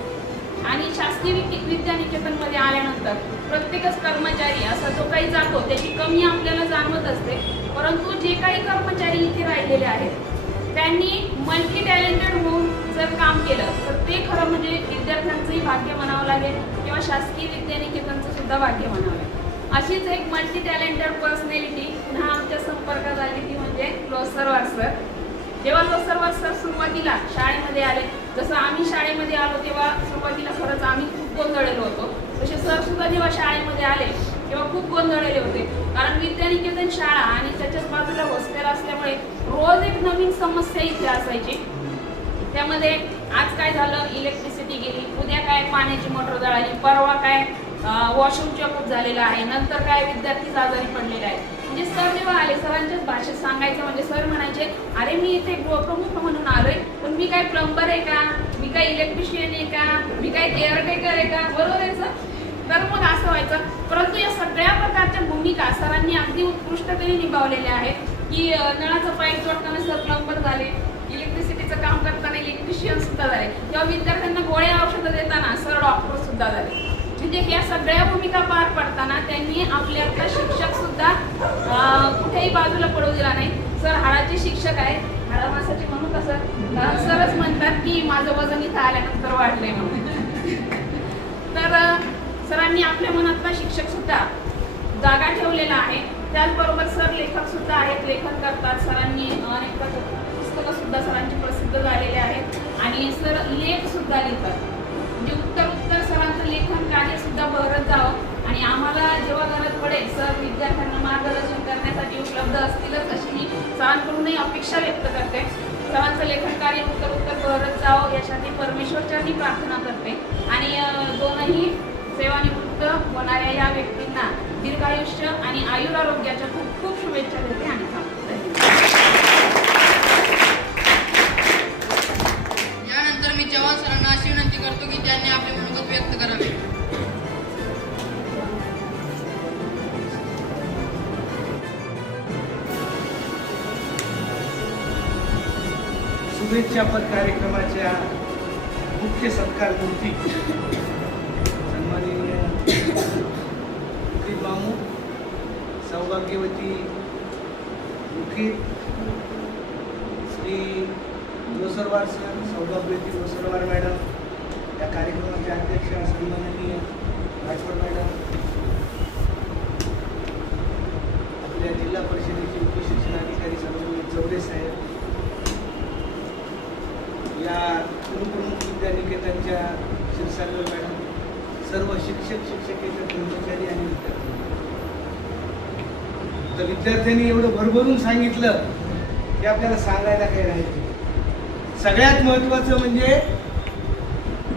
आणि शासकीय विद्यानिकेतनमध्ये आल्यानंतर प्रत्येकच कर्मचारी असा जो काही जातो त्याची कमी आपल्याला जाणवत असते, परंतु जे काही कर्मचारी इथे राहिलेले आहेत त्यांनी मल्टी टॅलेंटेड होऊन जर काम केलं तर ते खरं म्हणजे विद्यार्थ्यांचंही भाग्य म्हणावं लागेल किंवा शासकीय विद्यानिकेतनचं सुद्धा भाग्य म्हणावं लागेल. अशीच एक मल्टी टॅलेंटेड पर्सनॅलिटी पुन्हा आमच्या संपर्कात आली ती म्हणजे लोसरवार सर. जेव्हा लोसरवार सर सुरुवातीला शाळेमध्ये आले, जसं आम्ही शाळेमध्ये आलो तेव्हा सुरुवातीला खरंच आम्ही खूप गोंधळलेलो होतो, तसे सर सुद्धा जेव्हा शाळेमध्ये आले तेव्हा खूप गोंधळलेले होते. कारण विद्यानिकेतन शाळा आणि त्याच्याच बाजूला हॉस्टेल असल्यामुळे रोज एक नवीन समस्या इथे असायची. त्यामध्ये आज काय झालं, इलेक्ट्रिसिटी गेली, उद्या काय पाण्याची मोटर जळाली, परवा काय वॉशरूम चॉकअप झालेला आहे, नंतर काय विद्यार्थीच आजारी पडलेले आहेत. म्हणजे सर जेव्हा आले सरांच्याच भाषेत सांगायचं म्हणजे सर म्हणायचे अरे मी इथे गृहप्रमुख म्हणून आलोय, पण मी काय प्लंबर आहे का, मी काय इलेक्ट्रिशियन आहे का, मी काय केअरटेकर आहे का, बरोबर आहे सर. तर मग असं व्हायचं. परंतु या सगळ्या प्रकारच्या भूमिका सरांनी अगदी उत्कृष्टतेने निभावलेल्या आहेत की नळाचं पाईप जोडताना सर प्लंबर झाले, इलेक्ट्रिसिटीचं काम करताना इलेक्ट्रिशियन सुद्धा झाले, किंवा विद्यार्थ्यांना गोळ्या औषधं देताना सर डॉक्टर सुद्धा झाले. म्हणजे या सगळ्या भूमिका पार पडताना त्यांनी आपल्याला शिक्षक सुद्धा कुठेही बाजूला पडू दिला नाही. सर हाडाचे शिक्षक आहेत, हाडामासाचे म्हणू कसं सरच म्हणतात की माझं वजन इथं आल्यानंतर वाढलंय म्हणून. तर सरांनी आपल्या मनातला शिक्षक सुद्धा जागा ठेवलेला आहे. त्याचबरोबर सर लेखक सुद्धा आहेत, लेखन करतात. सरांनी अनेक पुस्तकं सुद्धा सरांची प्रसिद्ध झालेले आहेत आणि सर लेख सुद्धा लिहितात. म्हणजे उत्तर सरांचं लेखन कार्य सुद्धा बहरत जावं आणि आम्हाला जेव्हा गरज उपलब्ध असतीलच अशी मी सरांकडूनही अपेक्षा व्यक्त करते. सरांचं लेखन कार्य उत्तर बहरत जावं यासाठी परमेश्वरचरणी प्रार्थना करते आणि दोनही सेवानिवृत्त होणाऱ्या या व्यक्तींना दीर्घायुष्य आणि आयुरारोग्याच्या खूप खूप शुभेच्छा देते आणि थांबते. यानंतर मी चव्हाण सरांना अशी विनंती करतो की त्यांनी आपले मनोगत व्यक्त करावे. शुभेच्छापद कार्यक्रमाच्या मुख्य सत्कार मूर्ती सन्माननीय मुकीम मामू, सौभाग्यवती मुकीम श्री लोसरवार सर, सौभाग्यवती लोसरवार मॅडम, या कार्यक्रमाचे अध्यक्ष सन्माननीय राठोड मॅडम, आपल्या जिल्हा परिषदेचे मुख्य शिक्षण अधिकारी सन्माननीय चौरे साहेब, या गुरुप्रमुख विद्यानिकेतनच्या क्षीरसागर मॅडम, सर्व शिक्षक शिक्षकेतर कर्मचारी आणि विद्यार्थी. तर विद्यार्थ्यांनी एवढं भरभरून सांगितलं की आपल्याला सांगायला काही राहील. सगळ्यात महत्त्वाचं म्हणजे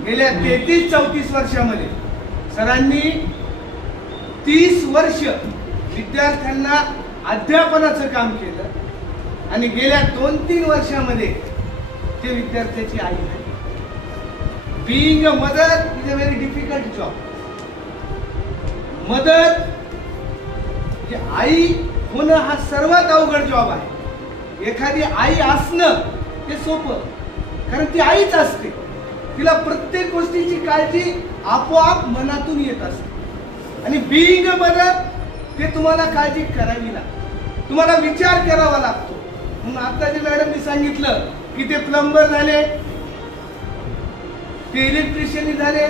गेल्या 33-34 वर्षामध्ये सरांनी 30 वर्ष विद्यार्थ्यांना अध्यापनाचं काम केलं आणि गेल्या 2-3 वर्षामध्ये ते विद्यार्थ्याची आई आहे. Being a mother is a very difficult job. Mother म्हणजे आई होणं हा सर्वात अवघड जॉब आहे. एखादी आई असणं ते सोपं, कारण ती आईच असते. तिला प्रत्येक गोष्टीची काळजी आपोआप मनातून येत असते. आणि बीइंग अ मदर ते तुम्हाला काळजी करावी लागते, तुम्हाला विचार करावा लागतो. म्हणून आता जे मॅडमनी सांगितलं की ते प्लंबर झाले, ते इलेक्ट्रिशियन झाले,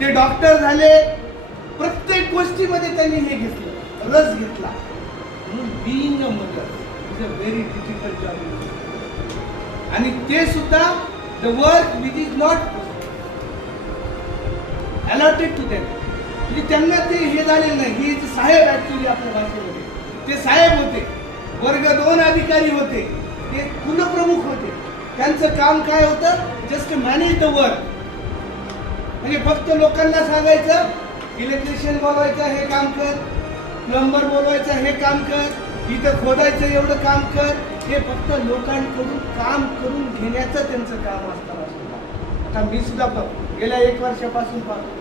ते डॉक्टर झाले, प्रत्येक गोष्टीमध्ये त्यांनी हे घेतलं, रस घेतला. म्हणून being a mother is a very difficult job. आणि ते सुद्धा the work which is not allotted to them. म्हणजे त्यांना ते हे झालेलं नाही. हे साहेब ऍक्च्युली आपल्या भाषेमध्ये ते साहेब होते, वर्ग 2 अधिकारी होते, ते कुलप्रमुख होते. त्यांचं काम काय होतं? Just manage the work. म्हणजे फक्त लोकांना सांगायचं इलेक्ट्रिशियन बोलवायचं हे काम कर, प्लंबर बोलवायचं हे काम कर, इथं खोदायचं एवढं काम कर. हे फक्त लोकांकडून काम करून घेण्याचं त्यांचं काम असतं. आता मी सुद्धा गेल्या 1 वर्षापासून पाहतो,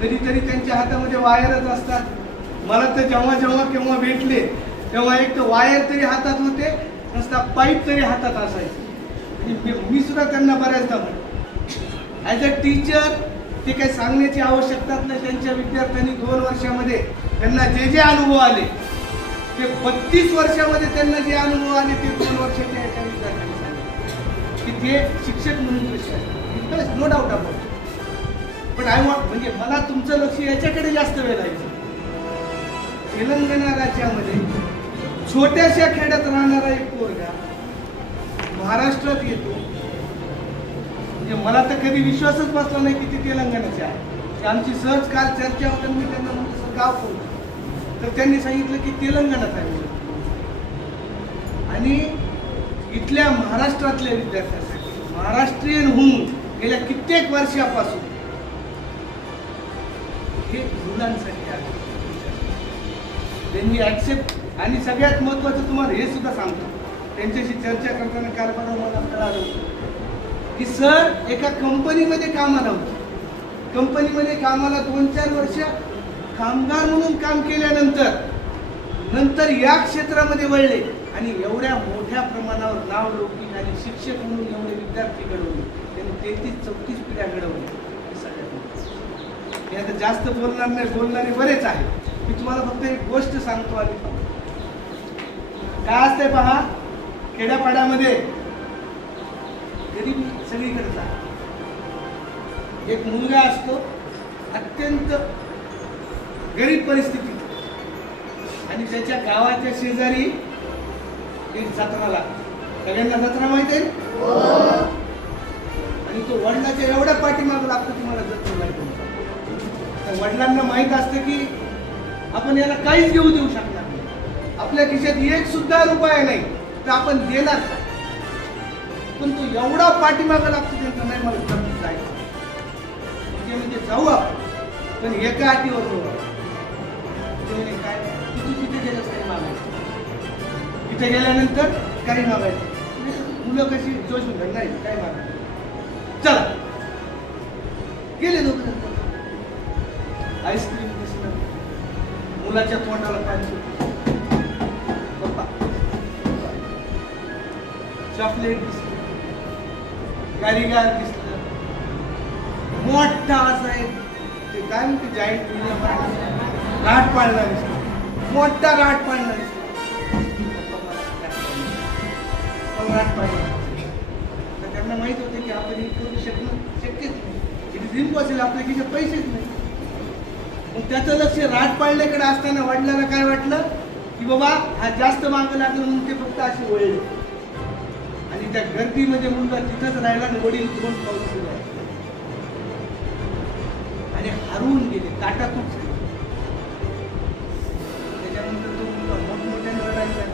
कधीतरी त्यांच्या हातामध्ये वायरच असतात. मला तर जेव्हा केव्हा भेटले तेव्हा एक तर वायर तरी हातात होते, नसता पाईप तरी हातात असायचे. मी सुद्धा त्यांना बऱ्याचदा म्हणतो ॲज अ टीचर ते काही सांगण्याची आवश्यकताच नाही. त्यांच्या विद्यार्थ्यांनी 2 वर्षामध्ये त्यांना जे अनुभव आले ते 32 वर्षामध्ये त्यांना जे अनुभव आले ते 2 वर्षाच्या एका विद्यार्थ्यांनी सांगितले की ते शिक्षक म्हणून कसे आहे. No doubt about. पण म्हणजे मला तुमचं लक्ष याच्याकडे जास्त वेळ द्यायचं. तेलंगणा राज्यामध्ये छोट्याशा खेड्यात राहणारा एक पोरगा महाराष्ट्रात येतो. म्हणजे मला तर कधी विश्वासच बसला नाही की ते तेलंगणाचे आहे. आमची सहज काल चर्चा होती, मी त्यांना म्हटलं गाव कोणतं, तर त्यांनी सांगितलं की तेलंगणात आहे. आणि इथल्या महाराष्ट्रातल्या विद्यार्थ्यांसाठी महाराष्ट्रीयन होऊन गेल्या कित्येक वर्षापासून हे मुलांसाठी आहे. त्यांनी ऍक्सेप्ट. आणि सगळ्यात महत्वाचं तुम्हाला हे सुद्धा सांगतो, त्यांच्याशी चर्चा करताना काल मला कळालं की सर एका कंपनीमध्ये कामाला होते. कंपनीमध्ये कामाला 2-4 वर्ष कामगार म्हणून काम केल्यानंतर या क्षेत्रामध्ये वळले आणि एवढ्या मोठ्या प्रमाणावर नाव लौकिक आणि शिक्षक म्हणून एवढे विद्यार्थी घडवले. त्यांनी 33-34 पिढ्या घडवल्या. मी आता जास्त बोलणार नाही, बोलणारे बरेच आहे. मी तुम्हाला फक्त एक गोष्ट सांगतो. आणि काय असते पहा, खेड्यापाड्यामध्ये गरीबी सगळीकडेच आहे. एक मुलगा असतो अत्यंत गरीब परिस्थिती आणि त्याच्या गावाच्या शेजारी एक जत्रा लागते. सगळ्यांना जत्रा माहिती आहे. आणि तो वडिलाच्या एवढ्या पाठीमाग लागतो तुम्हाला जत्रा माहिती. वडिलांना माहित असतं की आपण याला काहीच घेऊ देऊ शकणार नाही, आपल्या खिशात एक सुद्धा रुपया नाही तर आपण देणार काय? पण तो एवढा पाठीमागा लागतो त्यांचा, नाही मला जमत जायचं ते म्हणजे जाऊ आपण, पण एका अटीवर जाऊ. ते म्हणे काय तू तिथे गेलंच काही मागायचं, तिथे गेल्यानंतर काही मागायचं. मुलं कशी जोशून घ्या, नाही काय मागायचं, चला गेले दोघं. आईस्क्रीम दिसलं, मुलाच्या तोंडाला पाणी सुटलं, पप्पा चॉकलेट दिसलं, गारीगार दिसलं, मोठा असा एक ते काय म्हणते जाईंट राट पाळणा दिसला, मोठा राट पाळणा दिसला. राट पाळणा तर त्यांना माहित होते की आपण हे करू शकणं शक्यच नाही, इट इज इम्पॉसिबल, आपल्या खिशात पैसेच नाही. मग त्याचं लक्ष राट पाळण्याकडे असताना वडिलांना काय वाटलं की बाबा हा जास्त मागं लागलं म्हणून ते फक्त असे वळले आणि त्या गर्दीमध्ये मुलगा तिथंच राहिला आणि वडील दोन पाऊल पुढे आणि हरवून गेले, ताटातूट झाले. त्याच्यानंतर तो मुलगा मोठमोठ्याने रडायला लागला,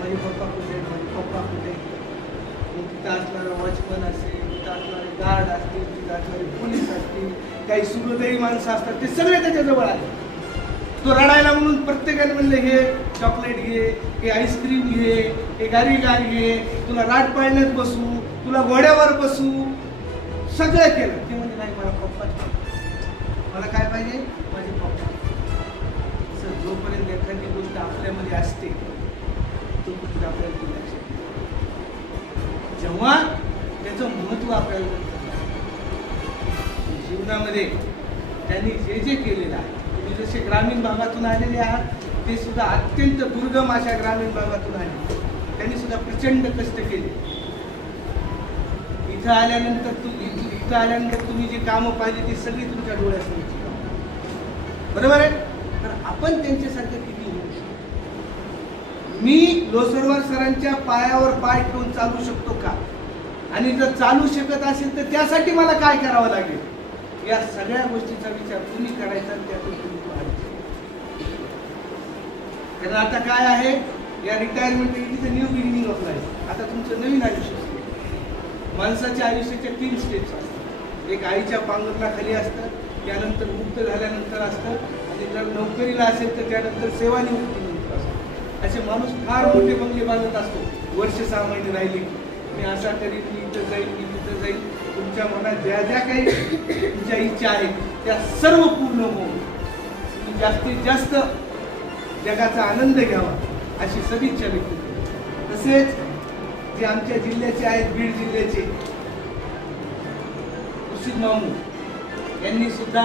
माझे पप्पा कुठे, माझे पप्पा कुठे. मग तिथं असणारा वॉचमन असेल, तिथं असणारे गार्ड असतील, तिथं असणारे पोलीस असतील, काही सुरदेही माणसं असतात, ते सगळे त्याच्याजवळ आले. तो रडायला म्हणून प्रत्येकाने म्हणले हे चॉकलेट घे, हे आईस्क्रीम घे, हे गारीगार घे, तुला राट पाळण्यात बसू, तुला घोड्यावर बसू, सगळं केलं. ते म्हणजे नाही मला पप्पा, मला काय पाहिजे, माझे पप्पा. सर जोपर्यंत एखादी गोष्ट आपल्यामध्ये असते तोपर्यंत आपल्याला ती लक्षात येते. जेव्हा त्याचं महत्व आपल्याला जीवनामध्ये त्यांनी जे जे केलेलं आहे, तुम्ही जसे ग्रामीण भागातून आलेले आहात ते सुद्धा अत्यंत दुर्गम अशा ग्रामीण भागातून आले, त्यांनी सुद्धा प्रचंड कष्ट केले. इथं आल्यानंतर तुम्ही जी कामं पाहिजे ती सगळी तुमच्या डोळ्यासमोर, बरोबर आहे. तर आपण त्यांच्यासारखं किती होऊ शकतो? मी लोसरवार सरांच्या पायावर पाय ठेवून चालू शकतो का? आणि जर चालू शकत असेल तर त्यासाठी मला काय करावं लागेल? या सगळ्या गोष्टीचा विचार तुम्ही करायचा आणि त्यातून तुम्ही पाहायचं. कारण आता काय आहे, या retirement it is a new beginning of life. आता तुमचं नवीन आयुष्य असतं. माणसाच्या आयुष्याच्या 3 स्टेप्स असतात. एक आईच्या पांघरणाखाली असतं, त्यानंतर मुक्त झाल्यानंतर असतं, आणि जर नोकरीला असेल तर त्यानंतर सेवानिवृत्तीनंतर असतं. असे माणूस फार मोठे बंगले बांधत असतो. वर्ष 6 महिने राहिले मी असा करीन, मी इथं जाईल, मी तिथं जाईल. तुमच्या मनात ज्या ज्या काही तुमच्या इच्छा आहेत त्या सर्व पूर्ण होऊन तुम्ही जास्तीत जास्त जगाचा आनंद घ्यावा अशी सदिच्छा व्यक्त करतो. तसेच जे आमच्या जिल्ह्याचे आहेत, बीड जिल्ह्याचे खुर्शीद मामू यांनी सुद्धा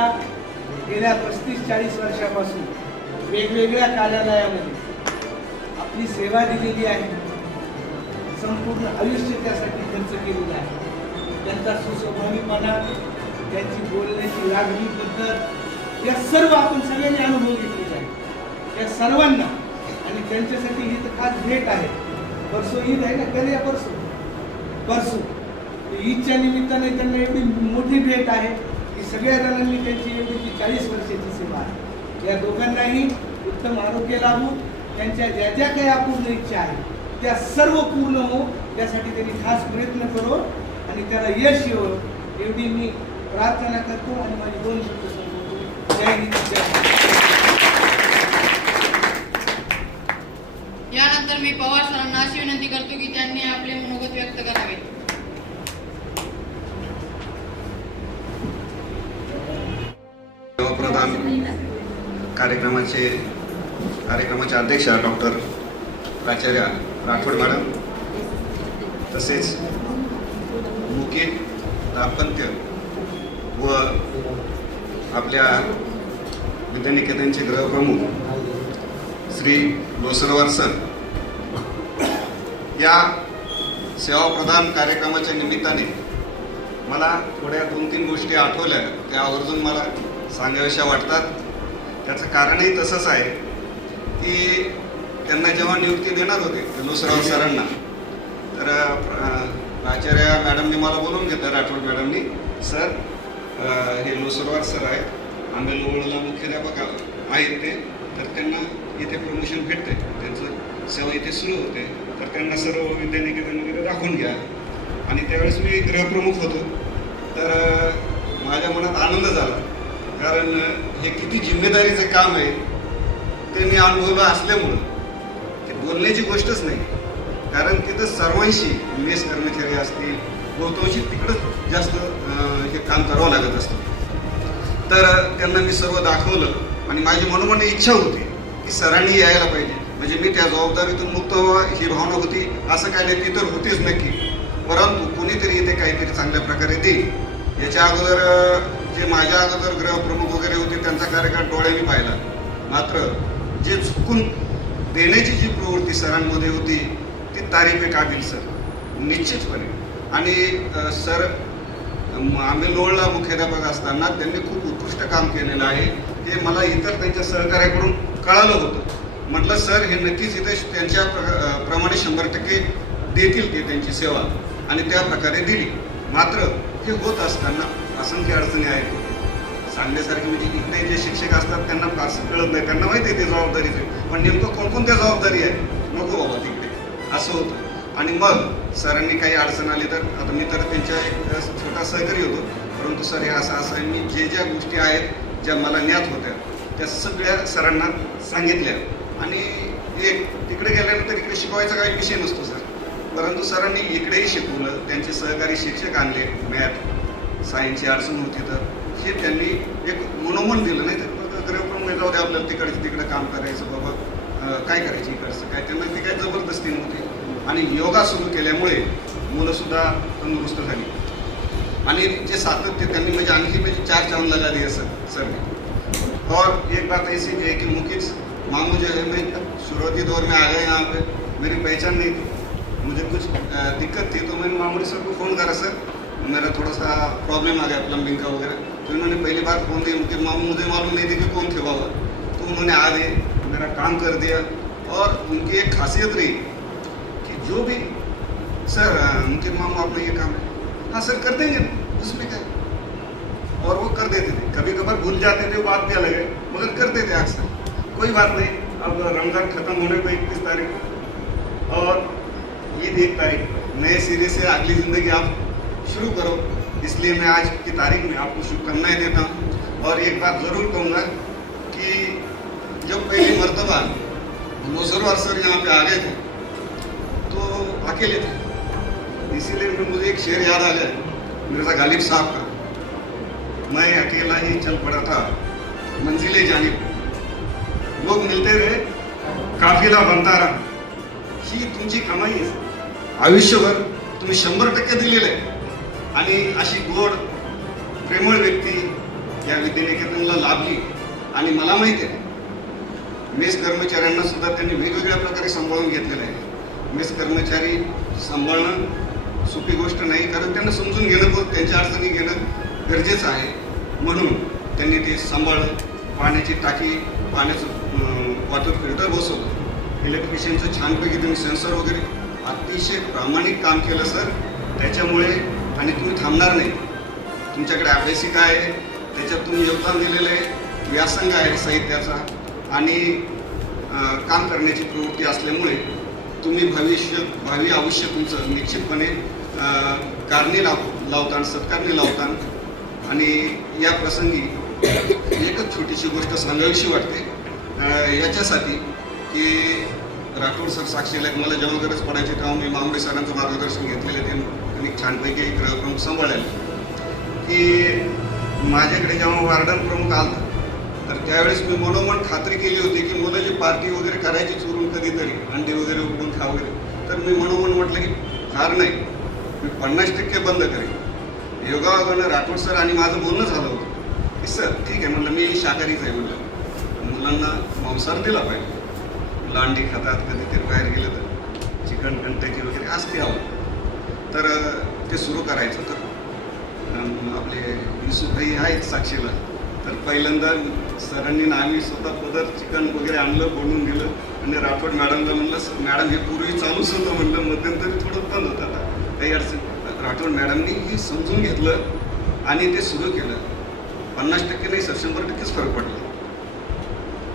गेल्या 35-40 वर्षापासून वेगवेगळ्या कार्यालयामध्ये आपली सेवा दिलेली आहे. संपूर्ण आयुष्य त्यासाठी खर्च केलेला आहे. त्यांचा सुस्वभावीपणा, त्यांची बोलण्याची लागणी पद्धत, या सर्व आपण सगळ्यांनी अनुभव घेतलेला आहे. या सर्वांना आणि त्यांच्यासाठी ही तर खास भेट आहे. परसो ईद आहे ना, कल या परसो ईदच्या निमित्ताने त्यांना एवढी मोठी भेट आहे की सगळ्या जणांनी त्यांची एवढी 40 वर्षाची सेवा आहे. या दोघांनाही उत्तम आरोग्य लाभो, त्यांच्या ज्या ज्या काही अपूर्ण इच्छा आहेत त्या सर्व पूर्ण हो, त्यासाठी त्यांनी खास प्रयत्न करो आणि त्याला यश येवो एवढी मी प्रार्थना करतो आणि माझे 2 शब्द संपवतो. जय हिंद, जय हिंद. यानंतर मी पवार सरांना अशी विनंती करतो की त्यांनी आपले मनोगत व्यक्त करावे. सेवाप्रदान कार्यक्रमाचे अध्यक्ष डॉक्टर प्राचार्य राठोड मॅडम, तसेच मुकेश दाम्पत्य व आपल्या विद्यानिकेतनचे गृहप्रमुख श्री लोसरवार सर, या सेवाप्रदान कार्यक्रमाच्या निमित्ताने मला थोड्या 2-3 गोष्टी आठवल्या, त्या आवर्जून मला सांगाव्याशा वाटतात. त्याचं कारणही तसंच आहे की त्यांना जेव्हा नियुक्ती देणार होते लोसरवार सरांना, तर प्राचार्य मॅडमने मला बोलवून घेतलं, राठोड मॅडमनी, सर हे लोसरवार सर आहेत, आंबेलोळला मुख्याध्यापक आहेत ते, तर त्यांना इथे प्रमोशन भेटते, त्यांचं सेवा इथे सुरू होते, तर त्यांना सर्व विद्यानिकेतन वगैरे दाखवून घ्या. आणि त्यावेळेस मी गृहप्रमुख होतो, तर माझ्या मनात आनंद झाला, कारण हे किती जिम्मेदारीचं काम आहे ते मी अनुभवलं असल्यामुळं ते बोलण्याची गोष्टच नाही. कारण तिथं सर्वांशी मेस कर्मचारी असतील, बहुतांशी तिकडंच जास्त हे काम करावं लागत असतं. तर त्यांना मी सर्व दाखवलं आणि माझी मनोमन इच्छा होती की सरांनी यायला पाहिजे, म्हणजे मी त्या जबाबदारीतून मुक्त व्हावा ही भावना होती. असं काय नाही, ती तर होतीच नक्की, परंतु कोणीतरी इथे काहीतरी चांगल्या प्रकारे देईल. याच्या अगोदर जे माझ्या अगोदर गृहप्रमुख वगैरे होते त्यांचा कार्यकाळ डोळ्यांनी पाहिला, मात्र जे झुकून देण्याची जी प्रवृत्ती सरांमध्ये होती ती तारीफ काबिल सर निश्चितपणे. आणि सर आम्ही लोळला मुख्याध्यापक असताना त्यांनी खूप उत्कृष्ट काम केलेलं आहे हे मला इतर त्यांच्या सहकार्याकडून कळालं होतं. म्हटलं सर हे नक्कीच इथे त्यांच्या प्रमाणे 100% देतील ते त्यांची सेवा, आणि त्या प्रकारे दिली. मात्र हे होत असताना असंख्य अडचणी आहेत. सांगण्यासारखे म्हणजे इकडे जे शिक्षक असतात त्यांना फारसं कळत नाही, त्यांना माहिती आहे ते जबाबदारीचे, पण नेमकं कोणकोणत्या जबाबदारी आहे नको बाबा तिकडे असं होतं. आणि मग सरांनी काही अडचण आली तर आता मी तर त्यांच्या एक छोटा सहकारी होतो, परंतु सर हे असं आहे, मी ज्या गोष्टी आहेत ज्या मला ज्ञात होत्या त्या सगळ्या सरांना सांगितल्या. आणि एक तिकडे गेल्यानंतर इकडे शिकवायचा काही विषय नसतो सर, परंतु सरांनी इकडेही शिकवलं. त्यांचे सहकारी शिक्षक आणले, मॅथ सायन्सची अडचण होती तर हे त्यांनी एक मनोमन दिलं. नाही तर गृहप्रमुख जाऊ दे आपल्याला तिकडे काम करायचं बाबा, काय करायचं इकडचं काय, त्यांना ती काही जबरदस्ती नव्हती. आणि योगा सुरू केल्यामुळे मुलंसुद्धा तंदुरुस्त झाली. आणि जे सातत्य त्यांनी म्हणजे आणखी म्हणजे 4 चांद लगा दिए सर ने. और एक बात ऐसी भी है कि मुकिस मामू जो है, मैं शुरुआती दौर में आ गए यहाँ पे, मेरी पहचान नहीं थी, मुझे कुछ दिक्कत थी, तो मैंने मामूली सर को फ़ोन करा, सर मेरा थोड़ा सा प्रॉब्लम आ गया प्लम्बिंग का वगैरह. तो इन्होंने पहली बार फ़ोन दिया, मुझे मालूम नहीं थी कि कौन थे बाबा, तो उन्होंने आ गए मेरा काम कर दिया. और उनकी एक खासियत रही कि जो भी सर मुझे मामू आपने ये काम है, हाँ सर कर देंगे उसमें क्या, और वो कर देते थे. कभी कभार भूल जाते थे, बात भी अलग है, मगर करते थे अक्सर. कोई बात नहीं, अब रमज़ान ख़त्म होने को 21 तारीख और ईद 1 तारीख, नए सिरे से अगली ज़िंदगी आप शुरू करो, इसलिए मैं आज की तारीख में आपको शुभकामनाएं देता हूँ. और एक बात ज़रूर कहूँगा कि जब पहली मर्तबा मुजर्वर सर यहाँ पे आ गए थे तो अकेले थे, इसीलिए मुझे एक शेर याद आ गया मिर्ज़ा गालिब साहब का, मैं अकेला ही चल पड़ा था मंजिले जानिब, लोग मिलते रहे काफिला बनता रहा. ही तुमची कमाई आहे. आयुष्यभर तुम्ही 100% दिलेलं आहे. आणि अशी गोड प्रेमळ व्यक्ती या विद्यानिकेतनला लाभली. आणि मला माहिती आहे मेस कर्मचाऱ्यांना सुद्धा त्यांनी वेगवेगळ्या प्रकारे सांभाळून घेतलेलं आहे. मेस कर्मचारी सांभाळणं सोपी गोष्ट नाही, कारण त्यांना समजून घेणं, त्यांच्या अडचणी घेणं गरजेचं आहे. म्हणून त्यांनी ते सांभाळलं. पाण्याची टाकी, पाण्याचं वॉटर फिल्टर बसवलं, इलेक्ट्रिशियनचं छानपैकी त्यांनी सेन्सर वगैरे अतिशय प्रामाणिक काम केलं सर. त्याच्यामुळे आणि तुम्ही थांबणार नाही, तुमच्याकडे अभ्यासिका आहे, त्याच्यात तुम्ही योगदान दिलेलं आहे, व्यासंग आहे साहित्याचा, आणि काम करण्याची प्रवृत्ती असल्यामुळे तुम्ही भावी आयुष्य तुमचं निश्चितपणे कारणी लावतान, सत्कारणी लावतान. आणि या प्रसंगी एकच छोटीशी गोष्ट सांगावीशी वाटते याच्यासाठी की राठोड सर साक्षीला आहेत. मला जेव्हा गरज पडायची तेव्हा मी मांगडे सरांचं मार्गदर्शन घेतलेलं, त्यांनी छानपैकी एक गृहप्रमुख सांभाळलेलं. की माझ्याकडे जेव्हा वार्डन प्रमुख आला तर त्यावेळेस मी मनोमन खात्री केली होती की मुलं जी पार्टी वगैरे करायची चुरून कधीतरी अंडी वगैरे उकडून खा वगैरे, तर मी मनोमन म्हटलं की फार नाही, मी 50% बंद करेन. योगायोगानं राठोड सर आणि माझं बोलणं झालं होतं की सर ठीक आहे म्हणलं, मी शाकाहारीच आहे म्हणलं, मुलांना मांसाहार दिला पाहिजे. मुलं अंडी खातात, कधीतरी बाहेर गेलं तर चिकन कंट्याची वगैरे असते आवड, तर ते सुरू करायचं. तर आपले युसुफभाई आहेत साक्षीला, तर पहिल्यांदा सरांनी आम्ही स्वतः पदर चिकन वगैरे आणलं, बनवून दिलं. आणि राठोड मॅडमला म्हणलं मॅडम हे पूर्वी चालूच होतं म्हणलं, मध्यंतरी थोडं बंद होतं, आता काही अडचण. राठोड मॅडमनी हे समजून घेतलं आणि ते सुरू केलं. 50% नाही सर, 100%च फरक पडला.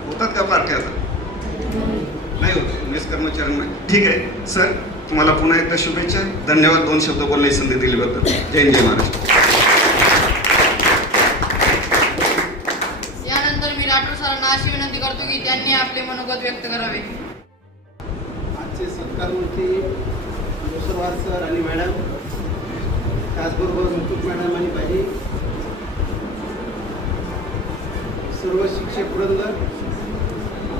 होतात का पार्ट्या आता? नाही होत मेस कर्मचाऱ्यांना. ठीक आहे सर, तुम्हाला पुन्हा एकदा शुभेच्छा. धन्यवाद 2 शब्द बोलण्याची संधी दिल्याबद्दल. जय हिंद, जय महाराष्ट्र. यानंतर मी राठोड सरांना अशी विनंती करतो की त्यांनी आपले मनोगत व्यक्त करावे. आजचे सत्कारमूर्ती लोसरवार सर आणि मॅडम, त्याचबरोबर मुकुट मॅडम आणि बाई, सर्व शिक्षक वृंद,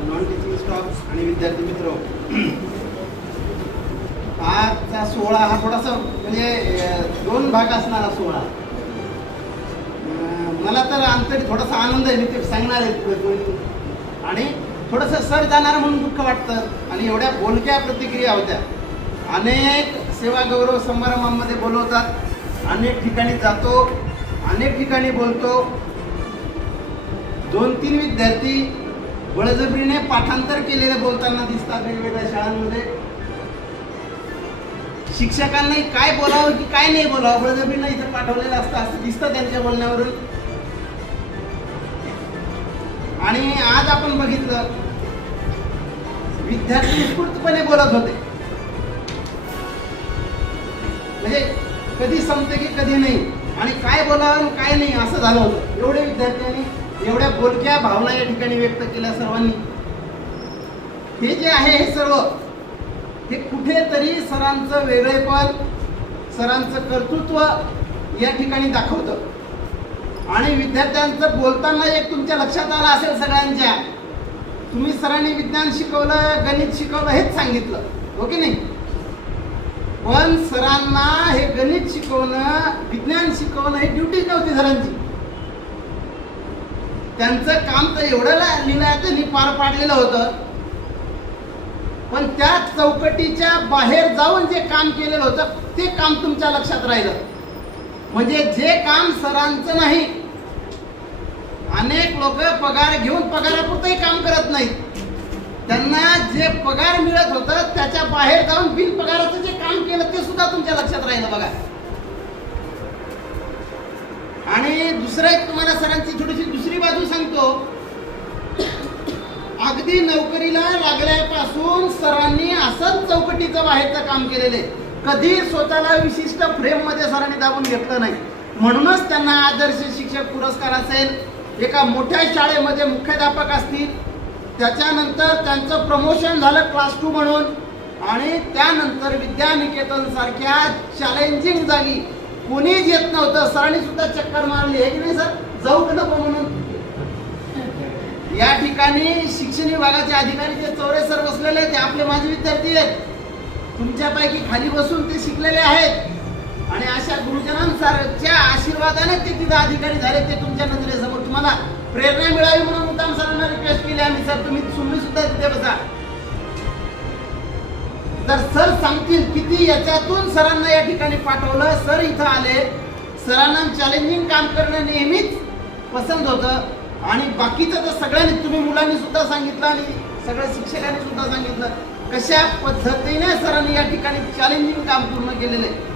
नॉन टीचिंग स्टाफ आणि विद्यार्थी मित्र, आजचा सोहळा हा थोडासा म्हणजे 2 भाग असणारा सोहळा. मला तर अंतरी थोडासा आनंद आहे, मी ते सांगणार आहे, आणि थोडंसं सर जाणार म्हणून दुःख वाटतं. आणि एवढ्या बोलक्या प्रतिक्रिया होत्या. अनेक सेवा गौरव समारंभामध्ये बोलवतात, अनेक ठिकाणी जातो, अनेक ठिकाणी बोलतो. 2-3 विद्यार्थी बळजबरीने पाठांतर केलेले बोलताना दिसतात वेगवेगळ्या शाळांमध्ये. शिक्षकांनाही काय बोलावं की काय नाही बोलावं बळजबरीने इथं पाठवलेलं असतं असं दिसतं त्यांच्या बोलण्यावरून. आणि आज आपण बघितलं विद्यार्थी उत्स्फूर्तपणे बोलत होते, म्हणजे कधी संपते की कधी नाही, आणि काय बोलावं काय नाही असं झालं होतं. एवढे विद्यार्थ्यांनी एवढ्या बोलक्या भावना या ठिकाणी व्यक्त केल्या सर्वांनी. हे जे आहे हे सर्व हे कुठेतरी सरांचं वेगळेपण, सरांचं कर्तृत्व या ठिकाणी दाखवतं. आणि विद्यार्थ्यांचं बोलताना एक तुमच्या लक्षात आलं असेल सगळ्यांच्या, तुम्ही सरांनी विज्ञान शिकवलं, गणित शिकवलं हेच सांगितलं, हो की नाही? पण सरांना हे गणित शिकवणं, विज्ञान शिकवणं ही ड्युटी नव्हती सरांची. त्यांचं काम तर एवढं लिहिलं त्यांनी पार पाडलेलं होतं, पण त्या चौकटीच्या बाहेर जाऊन जे काम केलेलं होतं ते काम तुमच्या लक्षात राहिलं. म्हणजे जे काम सरांचं नाही, अनेक लोक पगार घेऊन पगारापुरतंही काम करत नाहीत. त्यांना जे पगार मिळत होतं त्याच्या बाहेर जाऊन बिन पगाराचं जे काम केलं ते सुद्धा तुमच्या लक्षात राहिलं बघा. आणि दुसरा एक तुम्हाला सरांची थोडीशी दुसरी बाजू सांगतो. अगदी नोकरीला लागल्यापासून सरांनी असंच चौकटीचं बाहेरचं काम केलेलं आहे. कधी स्वतःला विशिष्ट फ्रेम मध्ये सरांनी दाबून घेतलं नाही. म्हणूनच त्यांना आदर्श शिक्षक पुरस्कार असेल, एका मोठ्या शाळेमध्ये मुख्याध्यापक असतील, त्याच्यानंतर त्यांचं प्रमोशन झालं क्लास 2 म्हणून, आणि त्यानंतर विद्यानिकेतन सारख्या चॅलेंजिंग जागी कोणीच येत नव्हतं. सरांनी सुद्धा चक्कर मारली आहे की नाही सर, जाऊ का नको म्हणून. या ठिकाणी शिक्षण विभागाचे अधिकारी जे चौरे सर बसलेले आहेत ते आपले माजी विद्यार्थी आहेत. तुमच्यापैकी खाली बसून ते शिकलेले आहेत, आणि अशा गुरुजनांच्या आशीर्वादाने ते तिथे अधिकारी झाले. ते तुमच्या नजरेसमोर तुम्हाला प्रेरणा मिळावी म्हणून मुद्दाम सरांना रिक्वेस्ट केली आम्ही, सर तुम्ही सुद्धा तिथे बसा. तर सर सांगतील किती याच्यातून सरांना या ठिकाणी पाठवलं. सर इथं आले, सरांना चॅलेंजिंग काम करणं नेहमीच पसंत होतं. आणि बाकीचं तर सगळ्यांनी, तुम्ही मुलांनी सुद्धा सांगितलं आणि सगळ्या शिक्षकांनी सुद्धा सांगितलं कशा पद्धतीने सरांनी या ठिकाणी चॅलेंजिंग काम पूर्ण केलेलं आहे.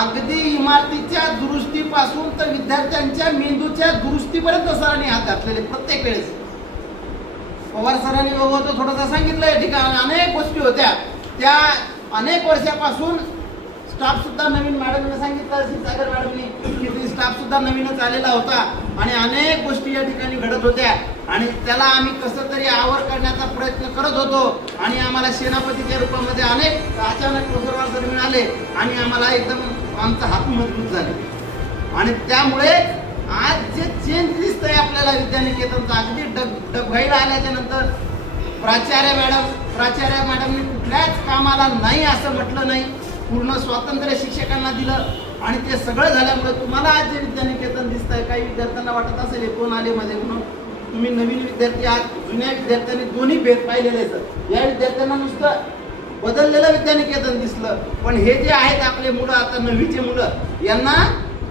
अगदी इमारतीच्या दुरुस्तीपासून तर विद्यार्थ्यांच्या मेंदूच्या दुरुस्तीपर्यंत सरांनी हात घातलेले प्रत्येक वेळेस. पवार सरांनी होतं थोडंसं सांगितलं या ठिकाणी अनेक गोष्टी होत्या त्या अनेक वर्षापासून. स्टाफ सुद्धा नवीन, मॅडमने सांगितलं सागर मॅडमनी की स्टाफ सुद्धा नवीनच आलेला होता आणि अनेक गोष्टी या ठिकाणी घडत होत्या आणि त्याला आम्ही कसं तरी आवर करण्याचा प्रयत्न करत होतो. आणि आम्हाला सेनापतीच्या रूपामध्ये अनेक अचानक प्रसरवार मिळाले आणि आम्हाला एकदम आमचा हात मजबूत झाले. आणि त्यामुळे आज जे चेंज दिसतंय आपल्याला विद्यानिकेतनचं, अगदी डबघाईला आल्याच्या नंतर प्राचार्य मॅडमनी कुठल्याच कामाला नाही असं म्हटलं नाही. पूर्ण स्वातंत्र्य शिक्षकांना दिलं आणि ते सगळं झाल्यामुळे तुम्हाला आज जे विद्यानिकेतन दिसतंय, काही विद्यार्थ्यांना वाटत असेल कोण आले मध्ये म्हणून. तुम्ही नवीन विद्यार्थी आहात, जुन्या विद्यार्थ्यांनी दोन्ही भेद पाहिलेले आहेत. या विद्यार्थ्यांना नुसतं बदललेलं विद्यानिकेतन दिसलं, पण हे जे आहेत आपले मुलं, आता 9वीचे मुलं, यांना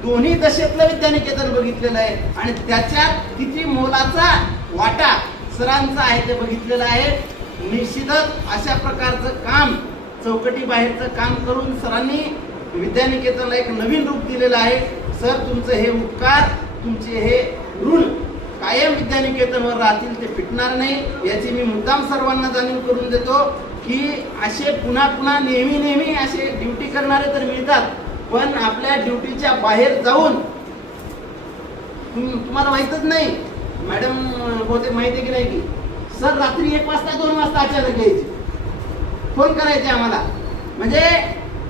दोन्ही दशेतलं विद्यानिकेतन बघितलेलं आहे आणि त्याच्यात किती मोलाचा वाटा सरांचा आहे ते बघितलेलं आहे. निश्चितच अशा प्रकारचं काम, चौकटी बाहेरचं काम करून सरांनी विद्यानिकेतनला एक नवीन रूप दिलेलं आहे. सर तुमचं हे उपकार, तुमचे हे ऋण कायम विद्यानिकेतनवर राहतील ते फिटणार नाही याची मी मुद्दाम सर्वांना जाणीव करून देतो की असे पुन्हा पुन्हा नेहमी असे ड्युटी करणारे तर मिळतात, पण आपल्या ड्युटीच्या बाहेर जाऊन तुम्हाला माहीतच नाही, मॅडम बहुतेक माहिती आहे की नाही की सर रात्री 1 वाजता 2 वाजता अचानक यायचे, फोन करायचे आम्हाला, म्हणजे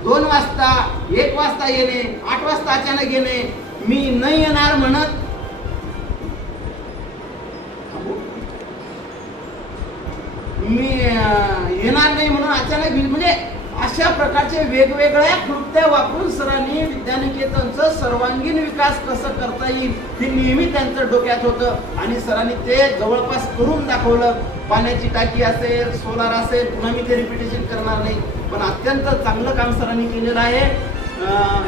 2 वाजता 1 वाजता येणे, 8 वाजता अचानक येणे, मी नाही येणार म्हणत मी येणार नाही म्हणून अचानक, म्हणजे अशा प्रकारचे वेगवेगळ्या कृत्या वापरून सरांनी विद्यानिकेतनचं सर्वांगीण विकास कसं करता येईल हे नेहमी त्यांचं डोक्यात होतं आणि सरांनी ते जवळपास करून दाखवलं. पाण्याची टाकी असेल, सोलार असेल, पुन्हा मी ते रिपिटेशन करणार नाही, पण अत्यंत चांगलं काम सरांनी केलेलं आहे.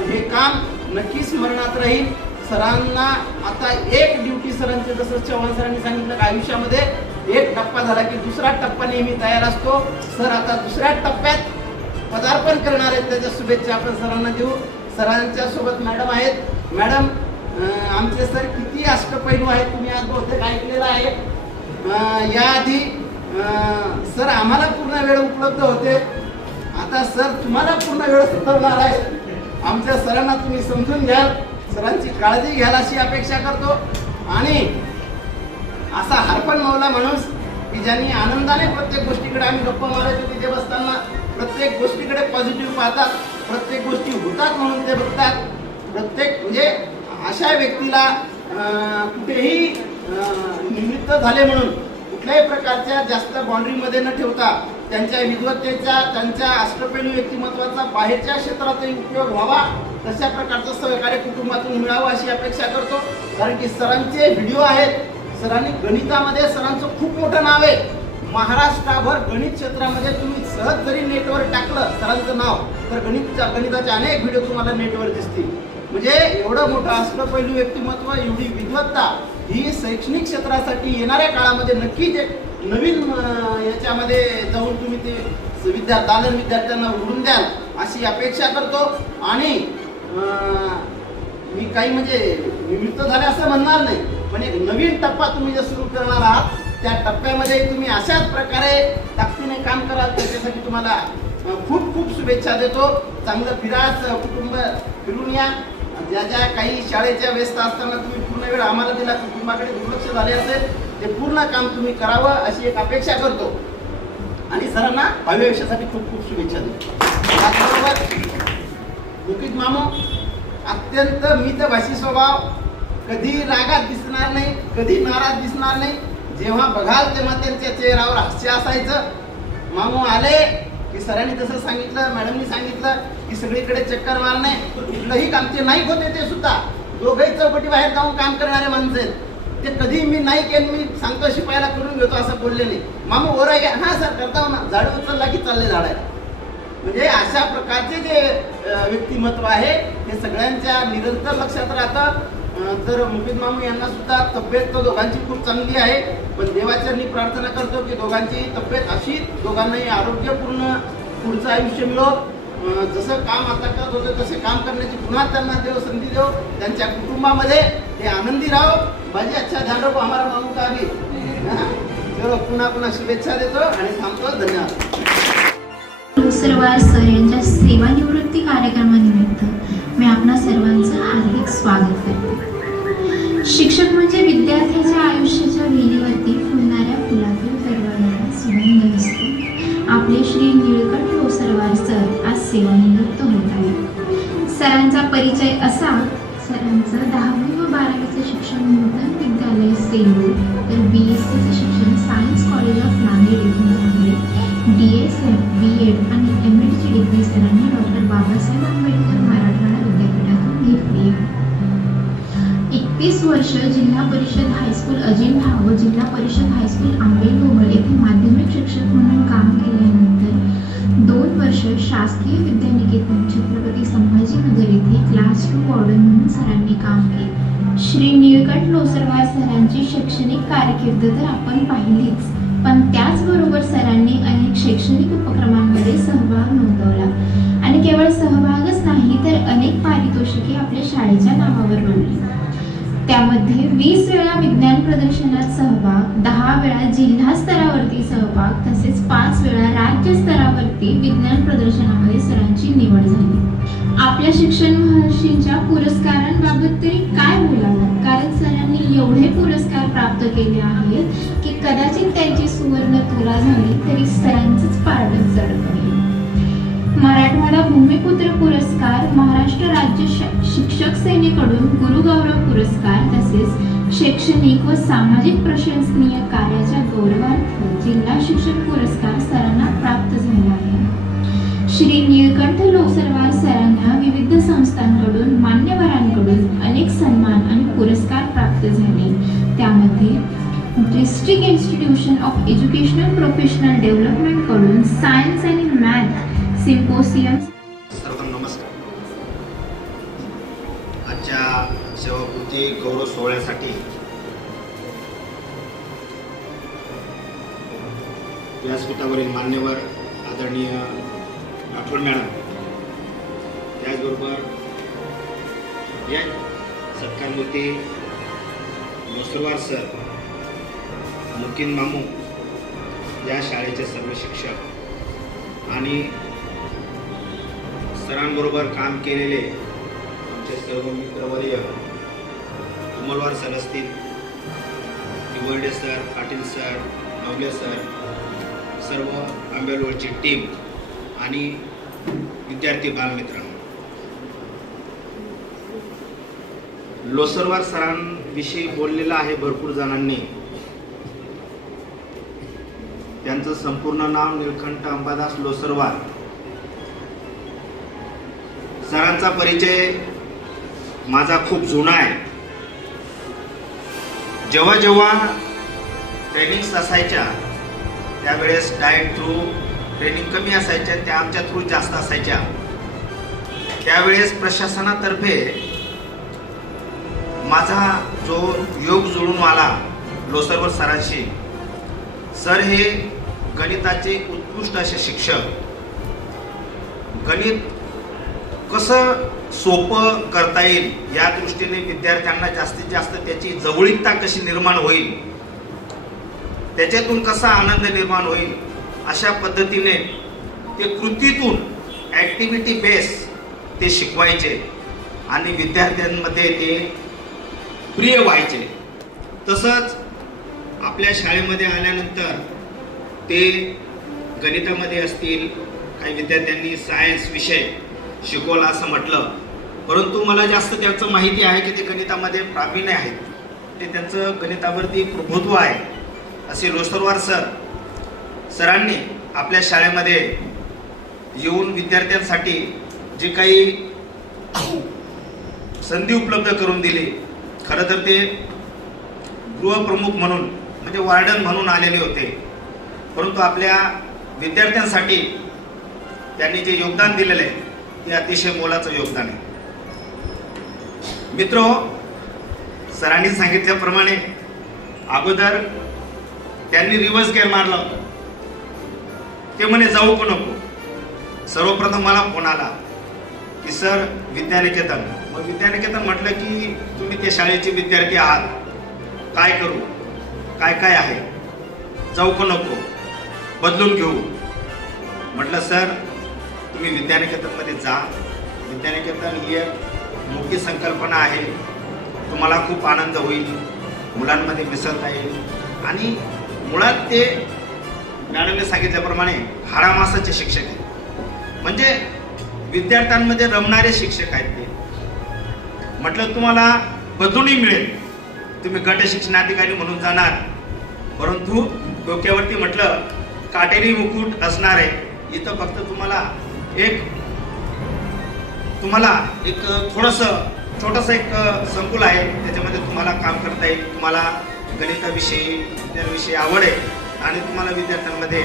हे काम नक्की स्मरणात राहील. सरांना आता एक ड्युटी सरांचे, जसं चव्हाण सरांनी सांगितलं की आयुष्यामध्ये एक टप्पा झाला की दुसरा टप्पा नेहमी तयार असतो. सर आता दुसऱ्या टप्प्यात पदार्पण करणार आहेत, त्याच्या शुभेच्छा आपण सरांना देऊ. सरांच्या सोबत मॅडम आहेत. मॅडम, आमचे सर किती अष्टपैलू आहेत तुम्ही आज बहुतेक ऐकलेलं आहे. याआधी सर आम्हाला पूर्ण वेळ उपलब्ध होते, आता सर तुम्हाला पूर्ण वेळ सुचवणार आहे. आमच्या सरांना तुम्ही समजून घ्याल, सरांची काळजी घ्याल अशी अपेक्षा करतो. आणि असा हरपण मौला माणूस की ज्यांनी आनंदाने प्रत्येक गोष्टीकडे, आम्ही गप्पा मारायचो तिथे बसताना, प्रत्येक गोष्टीकडे पॉझिटिव्ह पाहतात, प्रत्येक गोष्टी होतात म्हणून ते बघतात. प्रत्येक म्हणजे अशा व्यक्तीला कुठेही निमित्त झाले म्हणून कुठल्याही प्रकारच्या जास्त बाउंड्रीमध्ये न ठेवता त्यांच्या विद्वत्तेचा, त्यांच्या अष्टपैलू व्यक्तिमत्वाचा बाहेरच्या क्षेत्रातही उपयोग व्हावा, तशा प्रकारचं सहकार्य कुटुंबातून मिळावं अशी अपेक्षा करतो. कारण की सरांचे व्हिडिओ आहेत, सरांनी गणितामध्ये सरांचं खूप मोठं नाव आहे. महाराष्ट्राभर गणित क्षेत्रामध्ये तुम्ही सहज जरी नेटवर टाकलं सरांचं नाव तर गणिताचे अनेक व्हिडिओ तुम्हाला नेटवर दिसतील. म्हणजे एवढं मोठं अष्टपैलू व्यक्तिमत्व, एवढी विद्वत्ता ही शैक्षणिक क्षेत्रासाठी येणाऱ्या काळामध्ये नक्कीच एक नवीन याच्यामध्ये जाऊन तुम्ही ते दालन विद्यार्थ्यांना उडून द्याल अशी अपेक्षा करतो. आणि मी काही म्हणजे निमित्त झाले असं म्हणणार नाही, पण एक नवीन टप्पा तुम्ही जे सुरू करणार आहात त्या टप्प्यामध्ये तुम्ही अशाच प्रकारे ताकदीने काम कराल, त्याच्यासाठी तुम्हाला खूप खूप शुभेच्छा देतो. चांगलं फिराच, कुटुंब फिरून या. ज्या ज्या काही शाळेच्या व्यस्त असताना तुम्ही पूर्ण वेळ आम्हाला दिला, कुटुंबाकडे दुर्लक्ष झाले असेल, ते पूर्ण काम तुम्ही करावं अशी एक अपेक्षा करतो. आणि सरांना भावी आयुष्यासाठी खूप खूप शुभेच्छा देतो. त्याचबरोबर मुकीत मामू अत्यंत मितभाषी स्वभाव, कधी रागात दिसणार नाही, कधी नाराज दिसणार नाही. जेव्हा बघाल तेव्हा त्यांच्या चेहऱ्यावर हास्य असायचं. मामू आले की सरांनी तसं सांगितलं, मॅडमनी सांगितलं की सगळीकडे चक्कर मारणे, कुठलंही काम ते नाही होते, ते सुद्धा दोघंही चौकटी बाहेर जाऊन काम करणारे माणसं आहेत. ते कधी मी नाही केलं, मी सांगतो शिपायाला करून घेतो असं बोलले नाही. मामू ओरा घ्या, हां सर करता ना, झाडं उचलला की चालले झाडायला. म्हणजे अशा प्रकारचे जे व्यक्तिमत्व आहे हे सगळ्यांच्या निरंतर लक्षात राहतं. तर मुकीत मामू यांना सुद्धा तब्येत तर दोघांची खूप चांगली आहे, पण देवाचरणी प्रार्थना करतो की दोघांची तब्येत अशी, दोघांनाही आरोग्यपूर्ण पुढचं आयुष्य मिळो. जसं काम आता करत होते तसे काम करण्याची पुन्हा त्यांना देव संधी देव. त्यांच्या कुटुंबामध्ये ते आनंदी राहो. बाजी अच्छा ध्यान रखो हमारा मामू का भी. चलो पुन्हा शुभेच्छा देतो आणि थांबतो. धन्यवाद. सरवार सर यांच्या सेवानिवृत्ती कार्यक्रमानिमित्त मी आपणा सर्वांचं हार्दिक स्वागत करते. शिक्षक म्हणजे विद्यार्थ्याच्या आयुष्याच्या वेलीवरती फुलणाऱ्या फुलातील दरवाजाला सुगंध असतो. आपले श्री निळकंठ लोसरवार सर आज सेवानिवृत्त होत आहेत. सरांचा परिचय असा, सरांचं 10वी व 12वीचं शिक्षण नूतन विद्यालय सेलू, तर BSCचं शिक्षण सायन्स कॉलेज ऑफ नांदेड येथून झाले. DSM, BEd आणि MEdची डिग्री सरांनी डॉक्टर बाबासाहेब आंबेडकर मराठवाडा विद्यापीठातून घेतली. 31 वर्ष जिल्हा परिषद हायस्कूल अजिंठा व जिल्हा परिषद हायस्कूल आंबेडोगळ येथे माध्यमिक शिक्षक म्हणून काम केल्यानंतर 2 वर्ष शासकीय विद्यानिकेतन छत्रपती संभाजीनगर येथे क्लास 2 वॉर्डन म्हणून सरांनी काम केले. श्री निळकंठ लोसरवार सरांची शैक्षणिक कारकीर्द तर आपण पाहिलीच, पण त्याचबरोबर सरांनी अनेक शैक्षणिक उपक्रमांमध्ये सहभाग नोंदवला आणि केवळ सहभागच नाही तर अनेक पारितोषिके आपल्या शाळेच्या नावावर मिळवली. त्यामध्ये 20 वेळा विज्ञान प्रदर्शनात सहभाग, 10 वेळा जिल्हा स्तरावरती सहभाग तसेच 5 वेळा राज्य स्तरावरती विज्ञान प्रदर्शनामध्ये सरांची निवड झाली. आपल्या शिक्षण महर्षींच्या पुरस्कारांबाबत तरी काय बोलावं, कारण सरांनी एवढे पुरस्कार प्राप्त केले आहेत की कदाचित त्यांची सुवर्ण तुला झाली तरी सरांचंच पारडं जड पडेल. मराठवाडा भूमिपुत्र पुरस्कार, महाराष्ट्र राज्य शिक्षक सेनेकडून गुरुगौरव पुरस्कार तसेच शैक्षणिक व सामाजिक प्रशंसनीय कार्याच्या गौरवार्थ जिल्हा शिक्षक पुरस्कार सरांना प्राप्त झाला आहे. श्री निळकंठ लोसरवार सरांना विविध संस्थांकडून मान्यवरांकडून अनेक सन्मान आणि पुरस्कार प्राप्त झाले. त्यामध्ये district institution of educational professional development कडून सायन्स आणि मॅथ सिम्पोसियम. सर्वांना नमस्कार. आजच्या सेवाकृती गौरव सोहळ्यासाठी व्यासपीठावरील मान्यवर आदरणीय राठोड मॅडम, त्याचबरोबर या सत्कारमूर्ती लोसरवार सर, मुकीन मामू, या शाळेचे सर्व शिक्षक आणि सरांबरोबर काम केलेले आमचे सर्व मित्रवर्य, अमोलवार सर असतील, Diwarde sir, Patil sir, Navale sir, सर्व आंबेलोळची टीम आणि विद्यार्थी बालमित्रांनो, लोसरवार सरांविषयी बोललेलं आहे भरपूर जणांनी. त्यांचं संपूर्ण नाव निळकंठ अंबादास लोसरवार. सरांचा परिचय माझा खूप जुना आहे. जेव्हा जेव्हा ट्रेनिंग्स असायच्या त्यावेळेस डायट थ्रू ट्रेनिंग कमी असायच्या, त्या आमच्या थ्रू जास्त असायच्या. त्यावेळेस प्रशासनातर्फे माझा जो योग जुळून आला लोसरवार सरांशी. सर हे गणिताचे उत्कृष्ट असे शिक्षक. गणित कसं सोपं करता येईल या दृष्टीने विद्यार्थ्यांना जास्तीत जास्त त्याची जवळीकता कशी निर्माण होईल, त्याच्यातून कसा आनंद निर्माण होईल, अशा पद्धतीने ते कृतीतून ॲक्टिव्हिटी बेस ते शिकवायचे आणि विद्यार्थ्यांमध्ये ते प्रिय व्हायचे. तसंच आपल्या शाळेमध्ये आल्यानंतर ते गणितामध्ये असतील, काही विद्यार्थ्यांनी सायन्स विषय शिकवला असं म्हटलं, परंतु मला जास्त त्याचं माहिती आहे की ते गणितामध्ये प्रावीण्य आहेत, ते त्यांचं गणितावरती प्रभुत्व आहे. असे लोसरवार सरांनी आपल्या शाळेमध्ये येऊन विद्यार्थ्यांसाठी जे काही संधी उपलब्ध करून दिली. खरं तर ते गृहप्रमुख म्हणून म्हणजे वार्डन म्हणून आलेले होते, परंतु आपल्या विद्यार्थ्यांसाठी त्यांनी जे योगदान दिलेलं आहे ते अतिशय मोलाचं योगदान आहे. मित्रो, सरांनी सांगितल्याप्रमाणे अगोदर त्यांनी रिव्हर्स गेअर मारला होता. ते म्हणे जाऊ को नको. सर्वप्रथम मला फोन आला की सर विद्यानिकेतन. मग विद्यानिकेतन म्हटलं की तुम्ही त्या शाळेचे विद्यार्थी आहात, काय करू, काय काय आहे, जाऊ को नको, बदलून घेऊ. म्हटलं सर तुम्ही विद्यानिकेतनमध्ये जा. विद्यानिकेतन ही एक मोठी संकल्पना आहे, तुम्हाला खूप आनंद होईल, मुलांमध्ये मिसळता येईल आणि मुळात ते मॅडमने सांगितल्याप्रमाणे हाडामासाचे शिक्षक आहेत, म्हणजे विद्यार्थ्यांमध्ये रमणारे शिक्षक आहेत ते. म्हटलं तुम्हाला बदलूनही मिळेल, तुम्ही गट शिक्षणाधिकारी म्हणून जाणार, परंतु डोक्यावरती म्हटलं काटेरी मुकुट असणार आहे. इथं फक्त तुम्हाला एक छोटंसं एक संकुल आहे, त्याच्यामध्ये तुम्हाला काम करता येईल. तुम्हाला गणिताविषयी विज्ञानाविषयी आवड आहे आणि तुम्हाला विद्यार्थ्यांमध्ये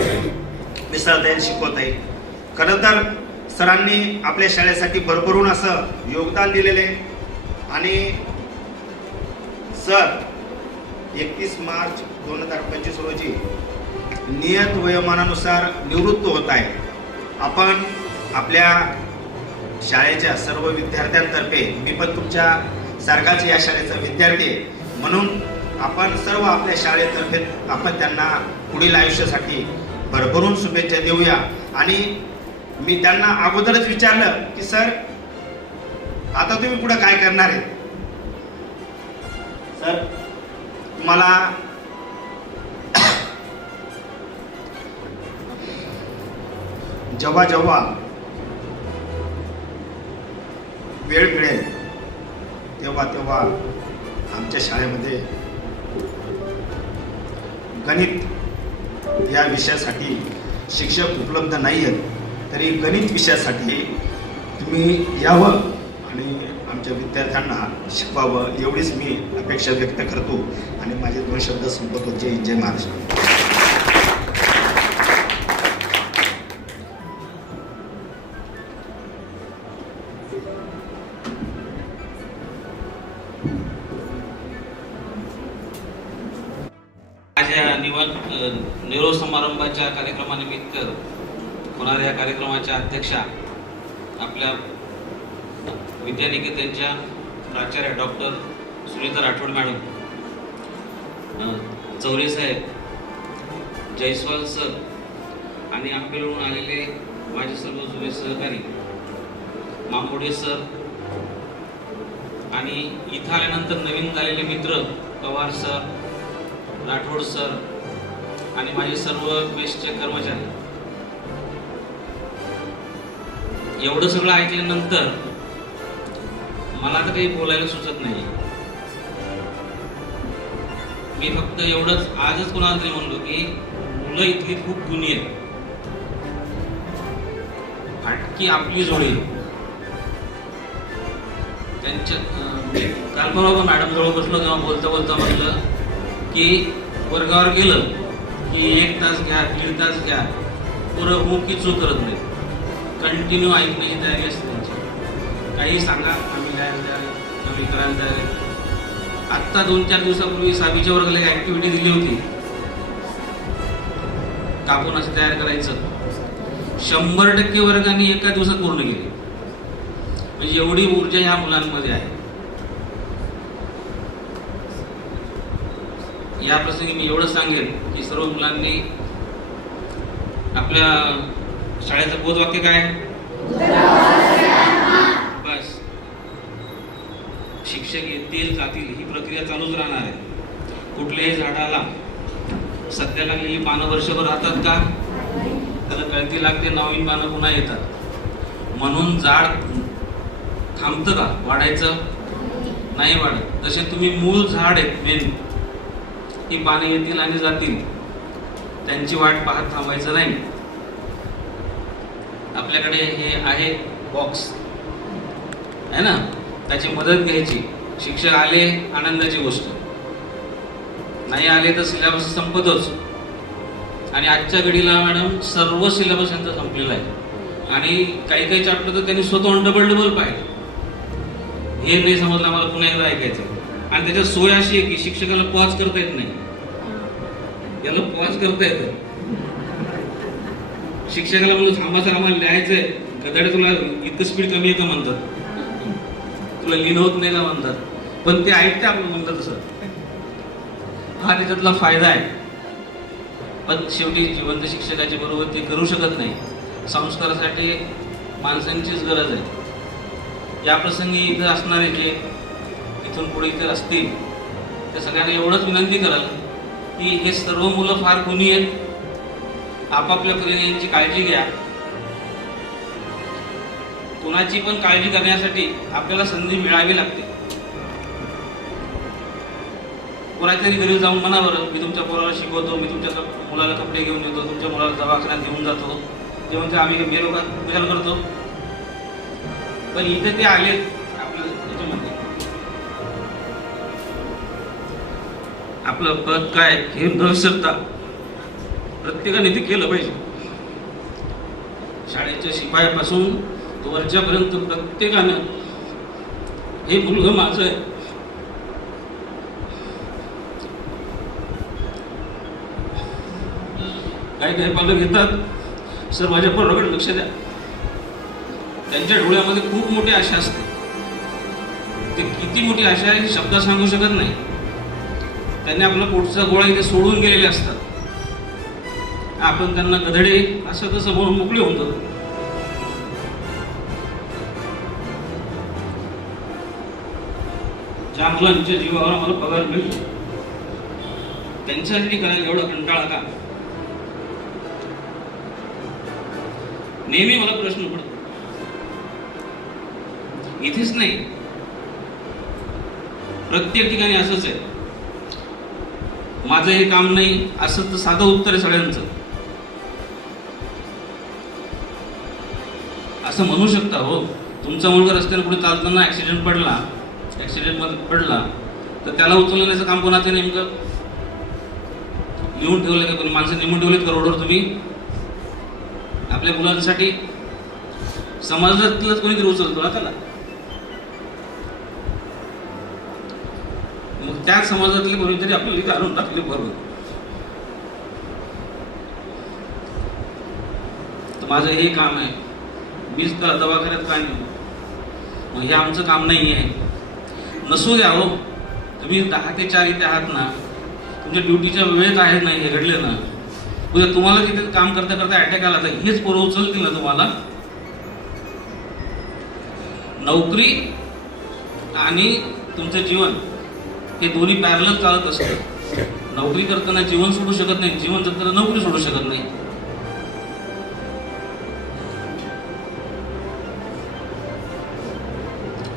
मिसळता येईल, शिकवता येईल. खरं तर सरांनी आपल्या शाळेसाठी भरभरून असं योगदान दिलेलं आहे आणि सर 31 मार्च 2025 रोजी नियत वयोमानानुसार निवृत्त होत आहे. आपण आपल्या शाळेच्या सर्व विद्यार्थ्यांतर्फे, मी पण तुमच्या सारखाच या शाळेचा विद्यार्थी आहे. म्हणून आपण सर्व आपल्या शाळेतर्फे आपण त्यांना पुढील आयुष्यासाठी भरभरून शुभेच्छा देऊया. आणि मी त्यांना अगोदरच विचारलं की सर आता तुम्ही पुढे काय करणार आहे. सर तुम्हाला जेव्हा जेव्हा वेळ मिळेल तेव्हा तेव्हा आमच्या शाळेमध्ये गणित या विषयासाठी शिक्षक उपलब्ध नाही आहेत, तरी गणित विषयासाठी तुम्ही यावं आणि आमच्या विद्यार्थ्यांना शिकवावं एवढीच मी अपेक्षा व्यक्त करतो आणि माझे 2 शब्द संपवतो. जय जय महाराष्ट्र. माझ्या निरोप समारंभाच्या कार्यक्रमानिमित्त होणाऱ्या कार्यक्रमाच्या अध्यक्षा आपल्या विद्यानिकेतनच्या प्राचार्य डॉक्टर सुनीता राठोड मॅडम, चौरे साहेब, जयस्वाल सर आणि आंबेलवरून आलेले माझे सर्व जुने सहकारी मांबोडे सर आणि इथं आल्यानंतर नवीन झालेले मित्र पवार सर, राठोड सर आणि माझे सर्व मेसचे कर्मचारी. एवढं सगळं ऐकल्यानंतर मला तर काही बोलायला सुचत नाही. मी फक्त एवढंच आजच कोणाला तरी म्हणलो की मुलं इथली खूप गुणी आहेत, फाटकी आपली जोडी. त्यांच्या काल परवा मॅडम जवळ बसलो तेव्हा बोलता बोलता म्हटलं की वर्गावर गेलं की 1 तास घ्या, 1.5 तास घ्या, पुरं मुख की चूक करत नाही, कंटिन्यू ऐकण्याची तयारी असते त्यांची. काही सांगा आम्ही जायला तयार आहे, आम्ही करायला तयार आहे. आत्ता 2-4 दिवसापूर्वी 6वीच्या वर्गाला एक ऍक्टिव्हिटी दिली होती, कापून असं तयार करायचं. 100% वर्गाने एका दिवसात पूर्ण केली. म्हणजे एवढी ऊर्जा ह्या मुलांमध्ये आहे. या प्रसंगी मी एवढं सांगेन की सर्व मुलांनी आपल्या शाळेचं बोधवाक्य काय? बस. शिक्षक येतील जातील ही प्रक्रिया चालूच राहणार आहे. कुठल्याही झाडाला सध्या लागलेली पानं वर्षभर राहतात का? त्याला कळती लागते, नवीन पानं पुन्हा येतात. म्हणून झाड थांबतं का? वाढायचं नाही वाढत. तसे तुम्ही मूळ झाड आहेत मेन, ही पाने येतील आणि जातील, त्यांची वाट पाहत थांबायचं नाही. आपल्याकडे हे आहे बॉक्स आहे ना, त्याची मदत घ्यायची. शिक्षक आले आनंदाची गोष्ट, नाही आले तर सिलेबस संपतोच. आणि आजच्या घडीला मॅडम सर्व सिलेबस यांचा संपलेला आहे आणि काही चॅप्टर तर त्यांनी स्वतः डबल पाहिजे. हे नाही समजलं मला पुन्हा एकदा ऐकायचं. आणि त्याच्यात सोय अशी आहे की शिक्षकाला पॉज करता येत नाही, याला पॉज करता येतं. शिक्षकाला म्हणून थांबा सर आम्हाला लिहायचंय, गदाडे तुला इतकं स्पीड कमी येतं म्हणतात, तुला लिहिणं होत नाही का म्हणतात, पण ते ऐकते आपण म्हणतात तसं. हा त्याच्यातला फायदा आहे. पण शेवटी जिवंत शिक्षकाची बरोबर ते करू शकत नाही. संस्कारासाठी माणसांचीच गरज आहे. या प्रसंगी इथं असणारे जे इथून पुढे इथे असतील त्या सगळ्यांना एवढंच विनंती कराल की हे सर्व मुलं फार गुणी आहेत. आपापल्या परीने यांची काळजी घ्या. कोणाची पण काळजी करण्यासाठी आपल्याला संधी मिळावी लागते. कोणाच्यातरी घरी जाऊन म्हणा बरं मी तुमच्या पोराला शिकवतो, मी तुमच्या मुलाला कपडे घेऊन येतो, तुमच्या मुलाला दवाखान्यात घेऊन जातो, ते म्हणजे आम्ही मेलो का कशाला करतो. पण इथे ते आले आपल्या याच्यामध्ये आपलं पद काय हे न विसरता प्रत्येकाने ते केलं पाहिजे. शाळेच्या शिपायापासून तो वरच्यापर्यंत प्रत्येकानं हे मुलगा माझं आहे. काही पालक येतात, सर माझ्या पोराकडे लक्ष द्या. त्यांच्या डोळ्यामध्ये खूप मोठी आशा असते. ते किती मोठी आशा आहे शब्द सांगू शकत नाही. त्यांनी आपला पोटचा गोळा इथे सोडून गेलेले असतात. आपण त्यांना गधडे असं तसं म्हणून मोकळे होऊन जातो. ज्या मुलांच्या जीवावर आम्हाला पगार मिळतो त्यांच्यासाठी करायला एवढा कंटाळा का? नेहमी मला प्रश्न पडतो. इथेच नाही, प्रत्येक ठिकाणी असंच आहे. माझं हे काम नाही असं तर साधं उत्तर आहे सगळ्यांचं. असं म्हणू शकता हो, तुमचा मुलगा रस्त्याने पुढे चालताना ऍक्सिडेंट मध्ये पडला तर त्याला उचलण्याचं काम कोणाचं नेमकं? लिहून ठेवलं का कोणी? माणसं लिहून ठेवलेत का रोडवर तुम्ही? आपल्या मुलांसाठी समाजातलंच कोणीतरी उचलतो ना त्याला. मग त्या समाजातले कोणीतरी आपल्याला इथे आणून टाकले बरोबर. तर माझं हे काम आहे, मीच दवाखान्यात काय नाही. मग हे आमचं काम नाही आहे. नसू द्या हो, तुम्ही 10 ते 4 इथे आहात ना, तुमच्या ड्युटीच्या वेळेत आहेत नाही हे घडले ना, उद्या तुम्हाला तिथे काम करता करता अटॅक आला तर हेच पोरं उचलतील ना तुम्हाला? नोकरी आणि तुमचं जीवन हे दोन्ही पॅरलल चालत असतं. नोकरी करताना जीवन सोडू शकत नाही, जीवन जगताना नोकरी सोडू शकत नाही.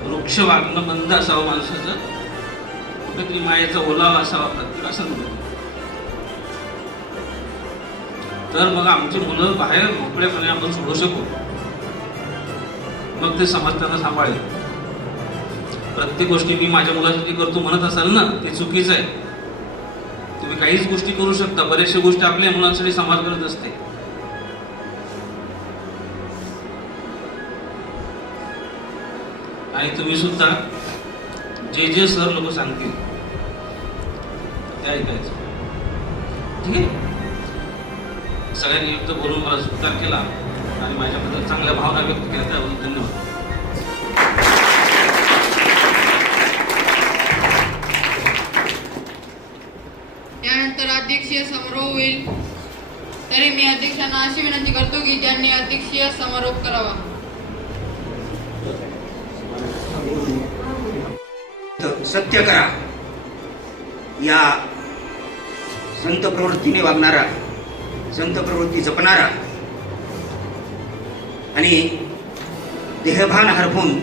वृक्ष वागणं बंद असावं माणसाचं, कुठेतरी मायेचा ओलावा असावा प्रत्येक, असं म्हणतो. तर मग आमची मुलं बाहेर मोकळेपणे आपण सोडू शकू, मग ते समाज त्यांना सांभाळेल. प्रत्येक गोष्टी मी माझ्या मुलासाठी करतो म्हणत असाल ना, ते चुकीचं आहे. तुम्ही काहीच गोष्टी करू शकता, बऱ्याचशा गोष्टी आपल्या मुलांसाठी समाज करत असते. आणि तुम्ही सुद्धा जे सर लोक सांगतील ते ऐकायचं. ठीक आहे? सगळ्यांनी युक्त बोलून मला स्वीकार केला आणि माझ्याबद्दल चांगल्या भावना व्यक्त केल्या, त्याबद्दल धन्यवाद. यानंतर अध्यक्षीय समारोह होईल. तरी मी अध्यक्षांना अशी विनंती करतो की त्यांनी अध्यक्षीय समारोप करावा. सत्य करा या संत प्रवृत्तीने वागणारा, संत प्रवृत्ती जपणारा आणि देहभान हरपून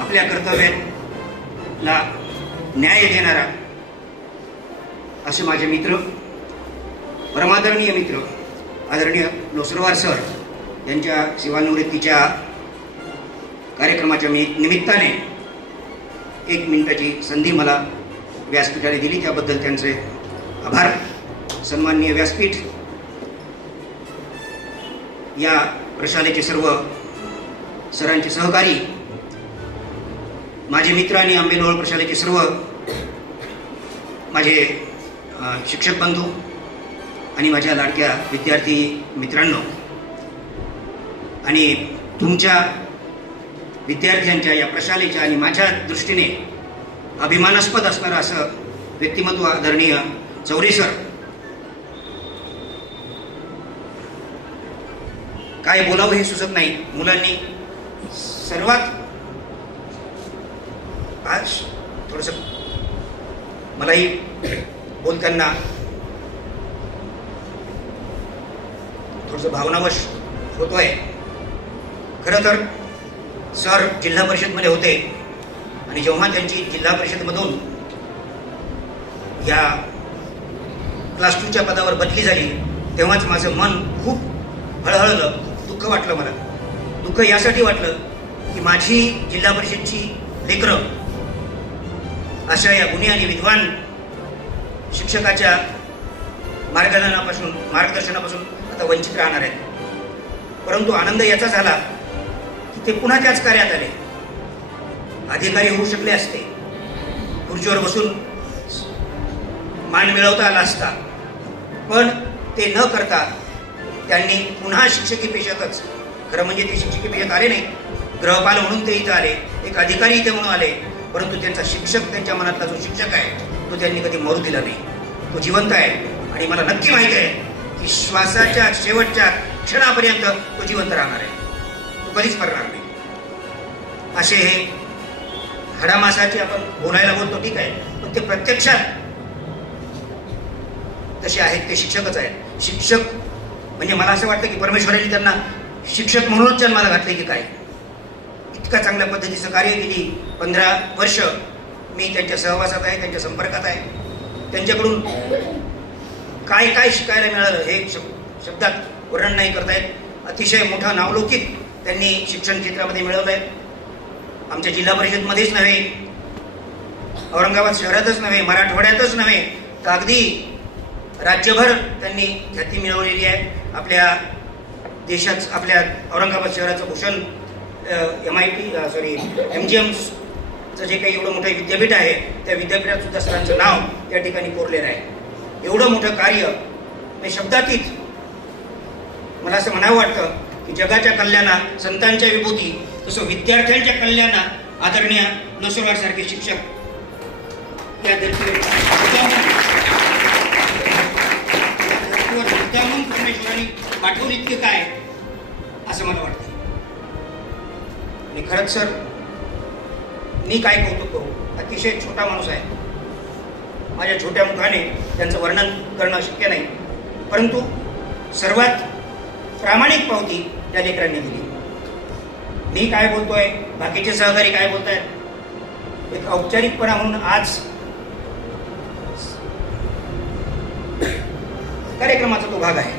आपल्या कर्तव्याला न्याय देणारा असे माझे मित्र, परमादरणीय मित्र आदरणीय लोसरवार सर यांच्या सेवानिवृत्तीच्या कार्यक्रमाच्या निमित्ताने 1 मिनिटाची संधी मला व्यासपीठाने दिली, त्याबद्दल त्यांचे आभार. सन्माननीय व्यासपीठ, या प्रशालेचे सर्व सरांचे सहकारी, माझे मित्र आणि आंबेलोळ प्रशालेचे सर्व माझे शिक्षक बंधू आणि माझ्या लाडक्या विद्यार्थी मित्रांनो, आणि तुमच्या विद्यार्थ्यांच्या या प्रशालेच्या आणि माझ्या दृष्टीने अभिमानास्पद असणारं असं व्यक्तिमत्व आदरणीय चौरे सर. काय बोलावं हे सुचत नाही. मुलांनी सर्वात आज थोडंसं मलाही बोलताना थोडंसं भावनावश होतोय. खरं तर सर जिल्हा परिषदमध्ये होते आणि जेव्हा त्यांची जिल्हा परिषदमधून या क्लास 2च्या पदावर बदली झाली तेव्हाच माझं मन खूप हळहळलं, खूप दुःख वाटलं. मला दुःख यासाठी वाटलं की माझी जिल्हा परिषदची लेकरं अशा या गुणी आणि विद्वान शिक्षकाच्या मार्गदर्शनापासून आता वंचित राहणार आहेत. परंतु आनंद याचा झाला की ते पुन्हा त्याच कार्यात आले. अधिकारी होऊ शकले असते, खुर्चीवर बसून मान मिळवता आला असता, पण ते न करता त्यांनी पुन्हा शिक्षकी पेशातच, खरं म्हणजे ते शिक्षकी पेशात आले नाही, गृहपाल म्हणून ते इथं आले, एक अधिकारी इथे म्हणून आले, परंतु त्यांचा शिक्षक, त्यांच्या मनातला जो शिक्षक आहे तो त्यांनी कधी मरू दिला नाही. तो जिवंत आहे आणि मला नक्की माहिती आहे की श्वासाच्या शेवटच्या क्षणापर्यंत तो जिवंत राहणार आहे. तो कधीच मरणार नाही. असे हे हाडामासाचे आपण बोलायला बोलतो ठीक आहे, पण ते प्रत्यक्षात तसे आहेत ते शिक्षकच आहेत. शिक्षक म्हणजे मला असं वाटतं की परमेश्वराने त्यांना शिक्षक म्हणूनच जन्माला घातले की काय. इतक्या चांगल्या पद्धतीचं कार्य केली. 15 वर्ष मी त्यांच्या सहवासात आहे, त्यांच्या संपर्कात आहे. त्यांच्याकडून काय काय शिकायला मिळालं हे शब्दात वर्णन नाही करता येत. अतिशय मोठा नावलौकिक त्यांनी शिक्षण क्षेत्रामध्ये मिळवलं आहे. आमच्या जिल्हा परिषदमध्येच नव्हे, औरंगाबाद शहरातच नव्हे, मराठवाड्यातच नव्हे तर अगदी राज्यभर त्यांनी ख्याती मिळवलेली आहे. आपल्या देशात आपल्या औरंगाबाद शहराचं भूषण MGMचं जे काही एवढं मोठं विद्यापीठ आहे त्या विद्यापीठात सुद्धा सरांचं नाव त्या ठिकाणी कोरलेलं आहे. एवढं मोठं कार्य म्हणजे शब्दातीत. मला असं म्हणावं वाटतं की जगाच्या कल्याणा संतांच्या विभूती तसं विद्यार्थ्यांच्या कल्याणा आदरणीय नसुरवार सारखे शिक्षक या धर्तीवर परमेश्वरांनी पाठवून इतके काय असं मला वाटतं. आणि खरंच सर मी काय कौतुक करू. अतिशय छोटा माणूस आहे. माझ्या छोट्या मुखाने त्यांचं वर्णन करणं शक्य नाही, परंतु सर्वात प्रामाणिक पावती त्या लेकरांनी दिली. मी काय बोलतोय, बाकीचे सहकारी काय बोलतायत, एक औपचारिकपणा म्हणून आज कार्यक्रमाचा तो भाग आहे.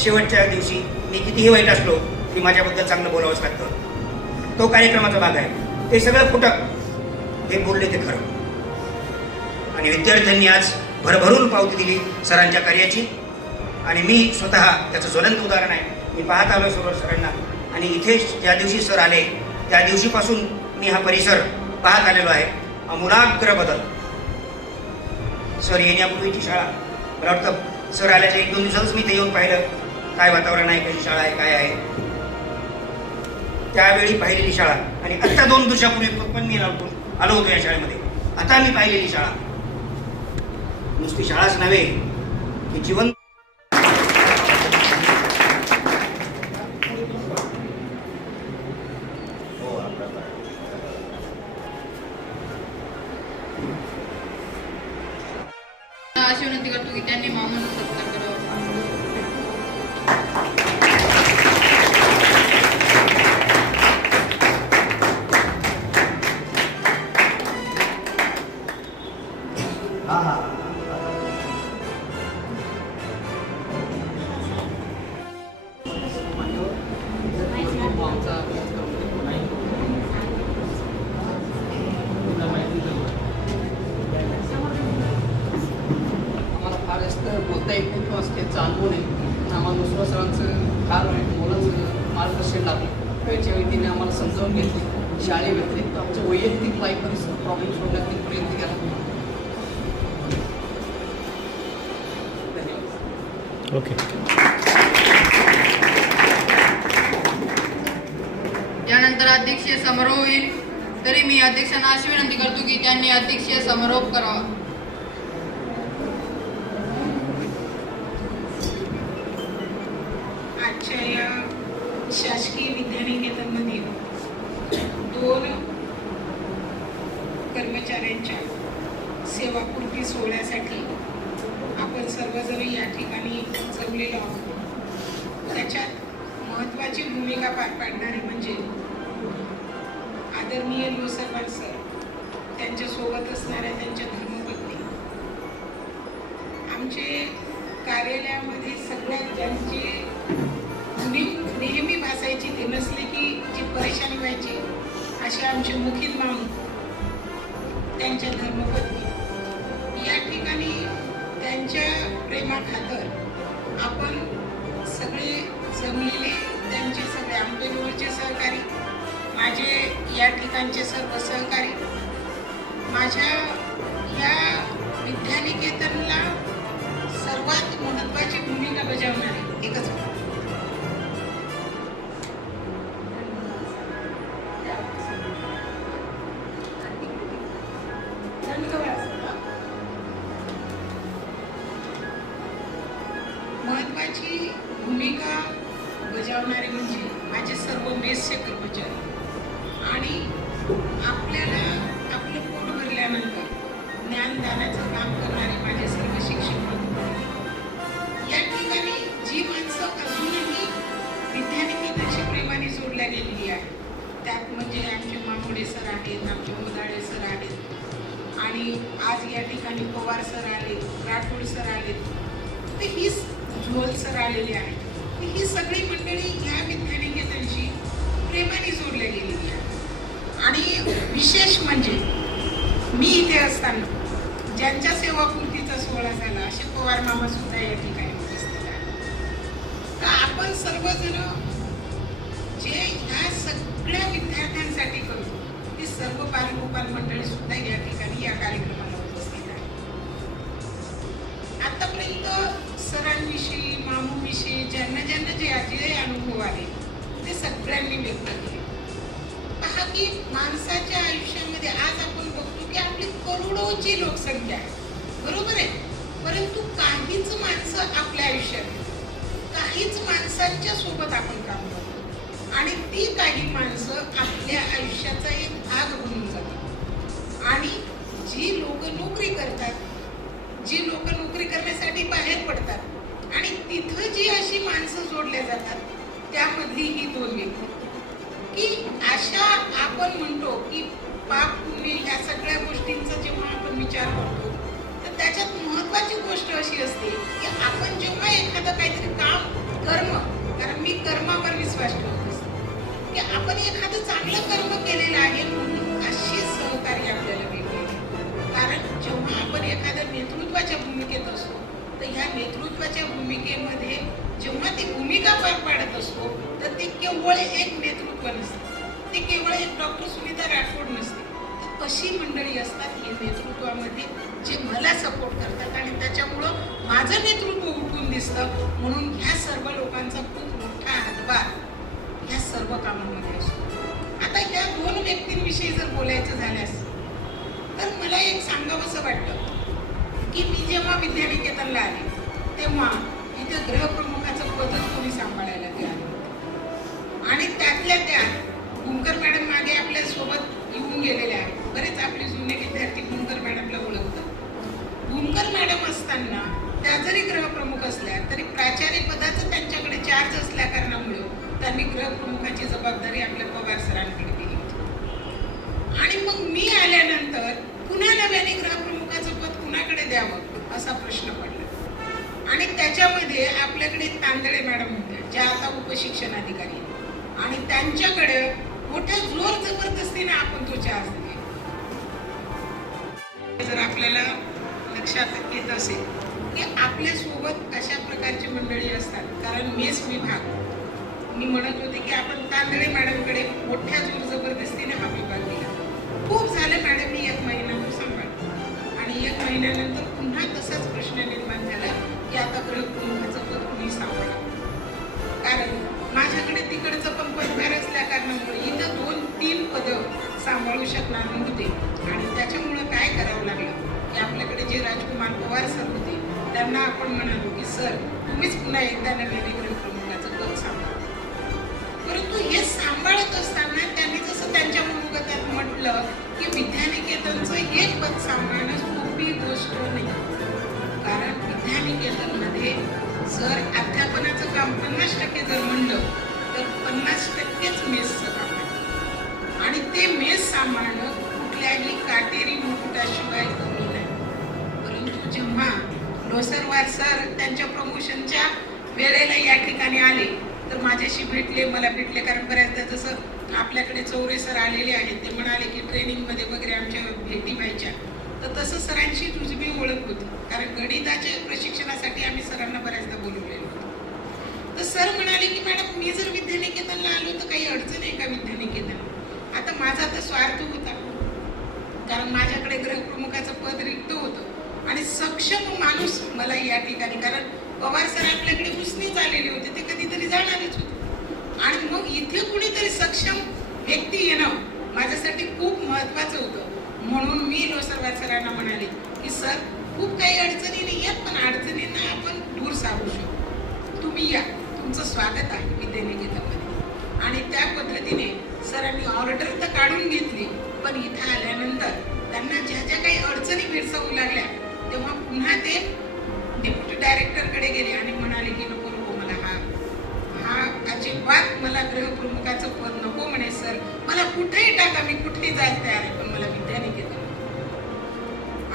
शेवटच्या दिवशी मी कितीही वाईट असलो तरी माझ्याबद्दल चांगलं बोलावंच लागतं. तो कार्यक्रमाचा भाग आहे. ते सगळं खोटं हे बोलले ते खरं. आणि विद्यार्थ्यांनी आज भरभरून पावती दिली सरांच्या कार्याची. आणि मी स्वतः त्याचं ज्वलंत उदाहरण आहे. मी पाहत आलो सरांना आणि इथे ज्या दिवशी सर आले त्या दिवशीपासून मी हा परिसर पाहत आलेलो आहे. आमूलाग्र बदल. सर येण्यापूर्वीची शाळा, मला वाटतं सर आल्याच्या 1-2 दिवसातच मी ते येऊन पाहिलं काय वातावरण आहे, कशी शाळा आहे, काय आहे. त्यावेळी पाहिलेली शाळा आणि आत्ता 2 दिवसापूर्वी पण मी आलो होतो या शाळेमध्ये. आता मी पाहिलेली शाळा नुसती शाळाच नव्हे की जीवन. अशी विनंती करतो की त्यांनी मामांचा सत्कार करावा. फार जास्त बोलता येत नाही किंवा त्याचा अनुभव नाही, पण आम्हाला नुसरत सरांचं फार मोलाचं मार्गदर्शन लाभलं. वेळच्या वेळी तिने आम्हाला समजावून घेतली. शाळेव्यतिरिक्त आमच्या वैयक्तिक लाईफमध्ये प्रॉब्लेम सोडण्याचा प्रयत्न केला. धन्यवाद. ओके. यानंतर अध्यक्षीय समारोह होईल. तरी मी अध्यक्षांना अशी विनंती करतो की त्यांनी अध्यक्षीय समारोप करावा. आजच्या या शासकीय विद्यानिकेतनमध्ये 2 कर्मचाऱ्यांच्या सेवापूर्ती सोहळ्यासाठी आपण सर्वजण या ठिकाणी जमलेलो आहोत. त्याच्यात महत्त्वाची भूमिका पार पाडणारे म्हणजे आदरणीय लोसरवार सर, त्यांच्यासोबत असणाऱ्या त्यांच्या धर्मपत्नी. आमचे कार्यालयामध्ये सगळ्यात ज्यांची नेहमी भासायची ते नसले की जी परेशानी व्हायची असे आमचे मुखित माणूस, त्यांच्या धर्मपत्नी. या ठिकाणी त्यांच्या प्रेमाखातर आपण सगळे जमलेले त्यांचे सगळे आंबेडकरचे सहकारी, माझे या ठिकाणचे सर्व सहकारी, माझ्या या विद्यानिकेतनला सर्वात महत्त्वाची भूमिका बजावणारे एकच महत्त्वाची भूमिका बजावणारे म्हणजे माझे सर्व मेसचे कर्मचारी आणि आपल्याला आपलं पोट भरल्यानंतर ज्ञानदानाचं काम करणारे माझे सर्व शिक्षक बंधू. या ठिकाणी जी माणसं अजूनही विद्यानिकेतनशी प्रेमाने जोडल्या गेलेली आहे त्यात म्हणजे आमचे मामुडे सर आहेत, आमचे मोदाळे सर आहेत आणि आज या ठिकाणी पवार सर आले, राठोड सर आले, ते ही झोल सर आलेले आहेत. ही सगळी मंडळी या विद्यानिकेतनशी प्रेमाने जोडल्या गेलेली आहे. आणि विशेष म्हणजे मी इथे असताना ज्यांच्या सेवापूर्तीचा सोहळा झाला असे पवार मामा सुद्धा या ठिकाणी उपस्थित आहेत. तर आपण सर्वजण जे ह्या सगळ्या विद्यार्थ्यांसाठी करतो ती सर्व बालगोपाल मंडळी सुद्धा या ठिकाणी या कार्यक्रमाला उपस्थित आहे. आतापर्यंत सरांविषयी मामूविषयी ज्यांना ज्यांना जे अनुभव आले ते सगळ्यांनी व्यक्त केले. पहा की माणसाच्या आयुष्यामध्ये आज आपण बघतो की आपली करोडोची लोकसंख्या आहे, बरोबर आहे, परंतु काहीच माणसं आपल्या आयुष्यात काहीच माणसांच्या सोबत आपण काम करतो आणि ती काही माणसं आपल्या आयुष्याचा एक भाग बनून जातात. आणि जी लोक नोकरी करतात, जी लोक नोकरी करण्यासाठी बाहेर पडतात आणि तिथं जी अशी माणसं जोडल्या जातात त्यामधली ही दोन व्यक्ती की अशा आपण म्हणतो की पाप पुण्य ह्या सगळ्या गोष्टींचा जेव्हा आपण विचार करतो तर त्याच्यात महत्वाची गोष्ट अशी असते की आपण जेव्हा एखादं काहीतरी काम कर्म, कारण मी कर्मावर विश्वास ठेवत असते की आपण एखादं चांगलं कर्म केलेलं आहे म्हणून अशी सहकार्य आपल्याला मिळते. कारण जेव्हा आपण एखाद्या नेतृत्वाच्या भूमिकेत असतो तर ह्या नेतृत्वाच्या भूमिकेमध्ये जेव्हा ती भूमिका पार पाडत असतो तर ते केवळ एक नेतृत्व नसते, ते केवळ एक डॉक्टर सुनीता राठोड नसते, तर अशी मंडळी असतात हे नेतृत्वामध्ये जे मला सपोर्ट करतात आणि त्याच्यामुळं माझं नेतृत्व उठून दिसतं. म्हणून ह्या सर्व लोकांचा खूप मोठा हातभार ह्या सर्व कामामध्ये असतो. आता ह्या दोन व्यक्तींविषयी जर बोलायचं झाल्यास तर मला एक सांगावंसं वाटतं की मी जेव्हा विद्यानिकेतनला आले तेव्हा इथे गृहप्रमुखाचं पदच कोणी सांभाळायला तयार होतं आणि त्यातल्या त्यात भूमकर मॅडम मागे आपल्या सोबत येऊन गेलेल्या आहेत. बरेच आपले जुने विद्यार्थी भूमकर मॅडमला ओळखतात. भूमकर मॅडम असताना त्या जरी गृहप्रमुख असल्या तरी प्राचार्य पदाचं त्यांच्याकडे चार्ज असल्या कारणामुळे त्यांनी गृहप्रमुखाची जबाबदारी आपल्या पवार सरांकडे दिली होती. आणि मग मी आल्यानंतर पुन्हा नव्याने गृहप्रमुखाचं पद कुणाकडे द्यावं असा प्रश्न पडला आणि त्याच्यामध्ये आपल्याकडे तांदळे मॅडम होत्या ज्या आता उपशिक्षणाधिकारी आहेत आणि त्यांच्याकडे मोठ्या जोर जबरदस्तीने आपण तो चार्ज दिला. जर आपल्याला लक्षात येत असेल की आपल्या सोबत अशा प्रकारची मंडळी असतात, कारण मेस विभाग मी म्हणत होते की आपण तांदळे मॅडमकडे मोठ्या जोर जबरदस्तीने हा विभाग दिला. खूप झालं मॅडमनी 1 महिना तो सांभाळला आणि 1 महिन्यानंतर पुन्हा तसाच प्रश्न निर्माण झाला की आता गृहप्रमुखाचं पद कुणी सांभाळा. कारण माझ्याकडे तिकडचं पण पदभार असल्या कारणामुळे इथं 2-3 पदं सांभाळू शकणार नव्हते आणि त्याच्यामुळं काय करावं लागलं की आपल्याकडे जे राजकुमार पवार सर होते त्यांना आपण म्हणालो की सर तुम्हीच पुन्हा एकदा नव्याने गृहप्रमुखाचं पद सांभाळा. परंतु हे सांभाळत असताना त्यांनी जसं त्यांच्या मनोगतात म्हटलं की विद्यानिकेतनचं हे पद सांभाळणं सोपी गोष्ट नाही. कारण विद्यानिकेतनमध्ये जर अध्यापनाचं काम 50% जर म्हणलं तर 50%च मेसचं काम आहे आणि ते मेस सांभाळणं कुठल्याही काटेरी मुकुटाशिवाय कमी नाही. परंतु जेव्हा लोसरवार सर त्यांच्या प्रमोशनच्या वेळेला या ठिकाणी आले तर माझ्याशी भेटले, मला भेटले, कारण बऱ्याचदा जसं आपल्याकडे चौरे सर आलेले आहेत ते म्हणाले की ट्रेनिंगमध्ये वगैरे आमच्या भेटी व्हायच्या, तर तसं सरांची तुझी ओळख होती कारण गणिताच्या प्रशिक्षणासाठी आम्ही सरांना बऱ्याचदा बोलवलेलो होतो. तर सर म्हणाले की मॅडम मी जर विद्यानिकेतनला आलो तर काही अडचण आहे का विद्यानिकेतन. आता माझा तर स्वार्थ होता कारण माझ्याकडे गृहप्रमुखाचं पद रिक्त होतं आणि सक्षम माणूस मला या ठिकाणी, कारण पवार सर आपल्याकडे उसनीच आलेले होते, ते कधीतरी जाणारच होते आणि मग इथे कुणीतरी सक्षम व्यक्ती येणं माझ्यासाठी खूप महत्वाचं होतं. म्हणून मी लोसरवार सरांना म्हणाले की सर खूप काही अडचणी नाही आहेत पण अडचणींना आपण दूर सारू शकतो. तुम्ही या, तुमचं स्वागत आहे विद्यानिकेतनमध्ये. आणि त्या पद्धतीने सरांनी ऑर्डर तर काढून घेतली, पण इथं आल्यानंतर त्यांना ज्या ज्या काही अडचणी भेडसावू लागल्या तेव्हा पुन्हा ते डेप्युटी डायरेक्टरकडे गेले आणि म्हणाले की नको नको, मला हा अजिबात मला गृहप्रमुखाचं पद नको म्हणे सर, मला कुठेही टाका, मी कुठेही जायला तयार आहे, पण मला विद्यानिकेतन.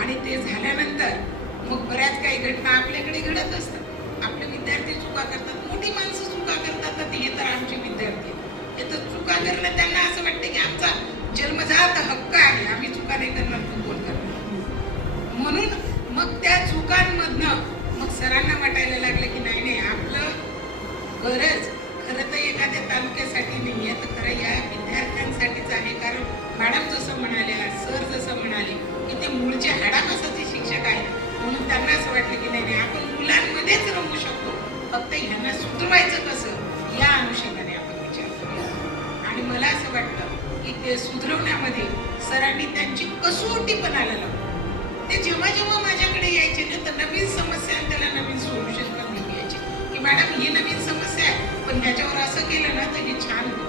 आणि ते झाल्यानंतर मग बऱ्याच काही घटना आपल्याकडे घडत असतात. आपले विद्यार्थी चुका करतात, मोठी माणसं चुका करतात, तर हे तर आमचे विद्यार्थी हे तर चुका करणं त्यांना असं वाटतं की आमचा जन्मजात हक्क आहे, आम्ही चुका नाही करणार, तू कोण करणार. म्हणून मग त्या चुकांमधनं मग सरांना वाटायला लागलं की नाही नाही, आपलं गरज खरं तर एखाद्या तालुक्यासाठी नाही आहे, तर खरं या विद्यार्थ्यांसाठीच आहे. कारण मॅडम जसं म्हणाल्या, सर जसं म्हणाले की ते मूळचे हाडामासाचे शिक्षक आहेत, म्हणून त्यांना असं वाटलं की नाही आपण मुलांमध्येच रमू शकतो, फक्त ह्यांना सुधरवायचं कसं या अनुषंगाने आपण विचार करूया. आणि मला असं वाटतं की ते सुधरवण्यामध्ये सरांनी त्यांची कसोटी पणाला लावली. ते जेव्हा जेव्हा माझ्याकडे यायचे ना, तर नवीन समस्या आणि त्याला नवीन सोल्युशन पण घेऊन यायचे की मॅडम ही नवीन समस्या आहे, पण ह्याच्यावर असं केलं ना तर हे छान होईल.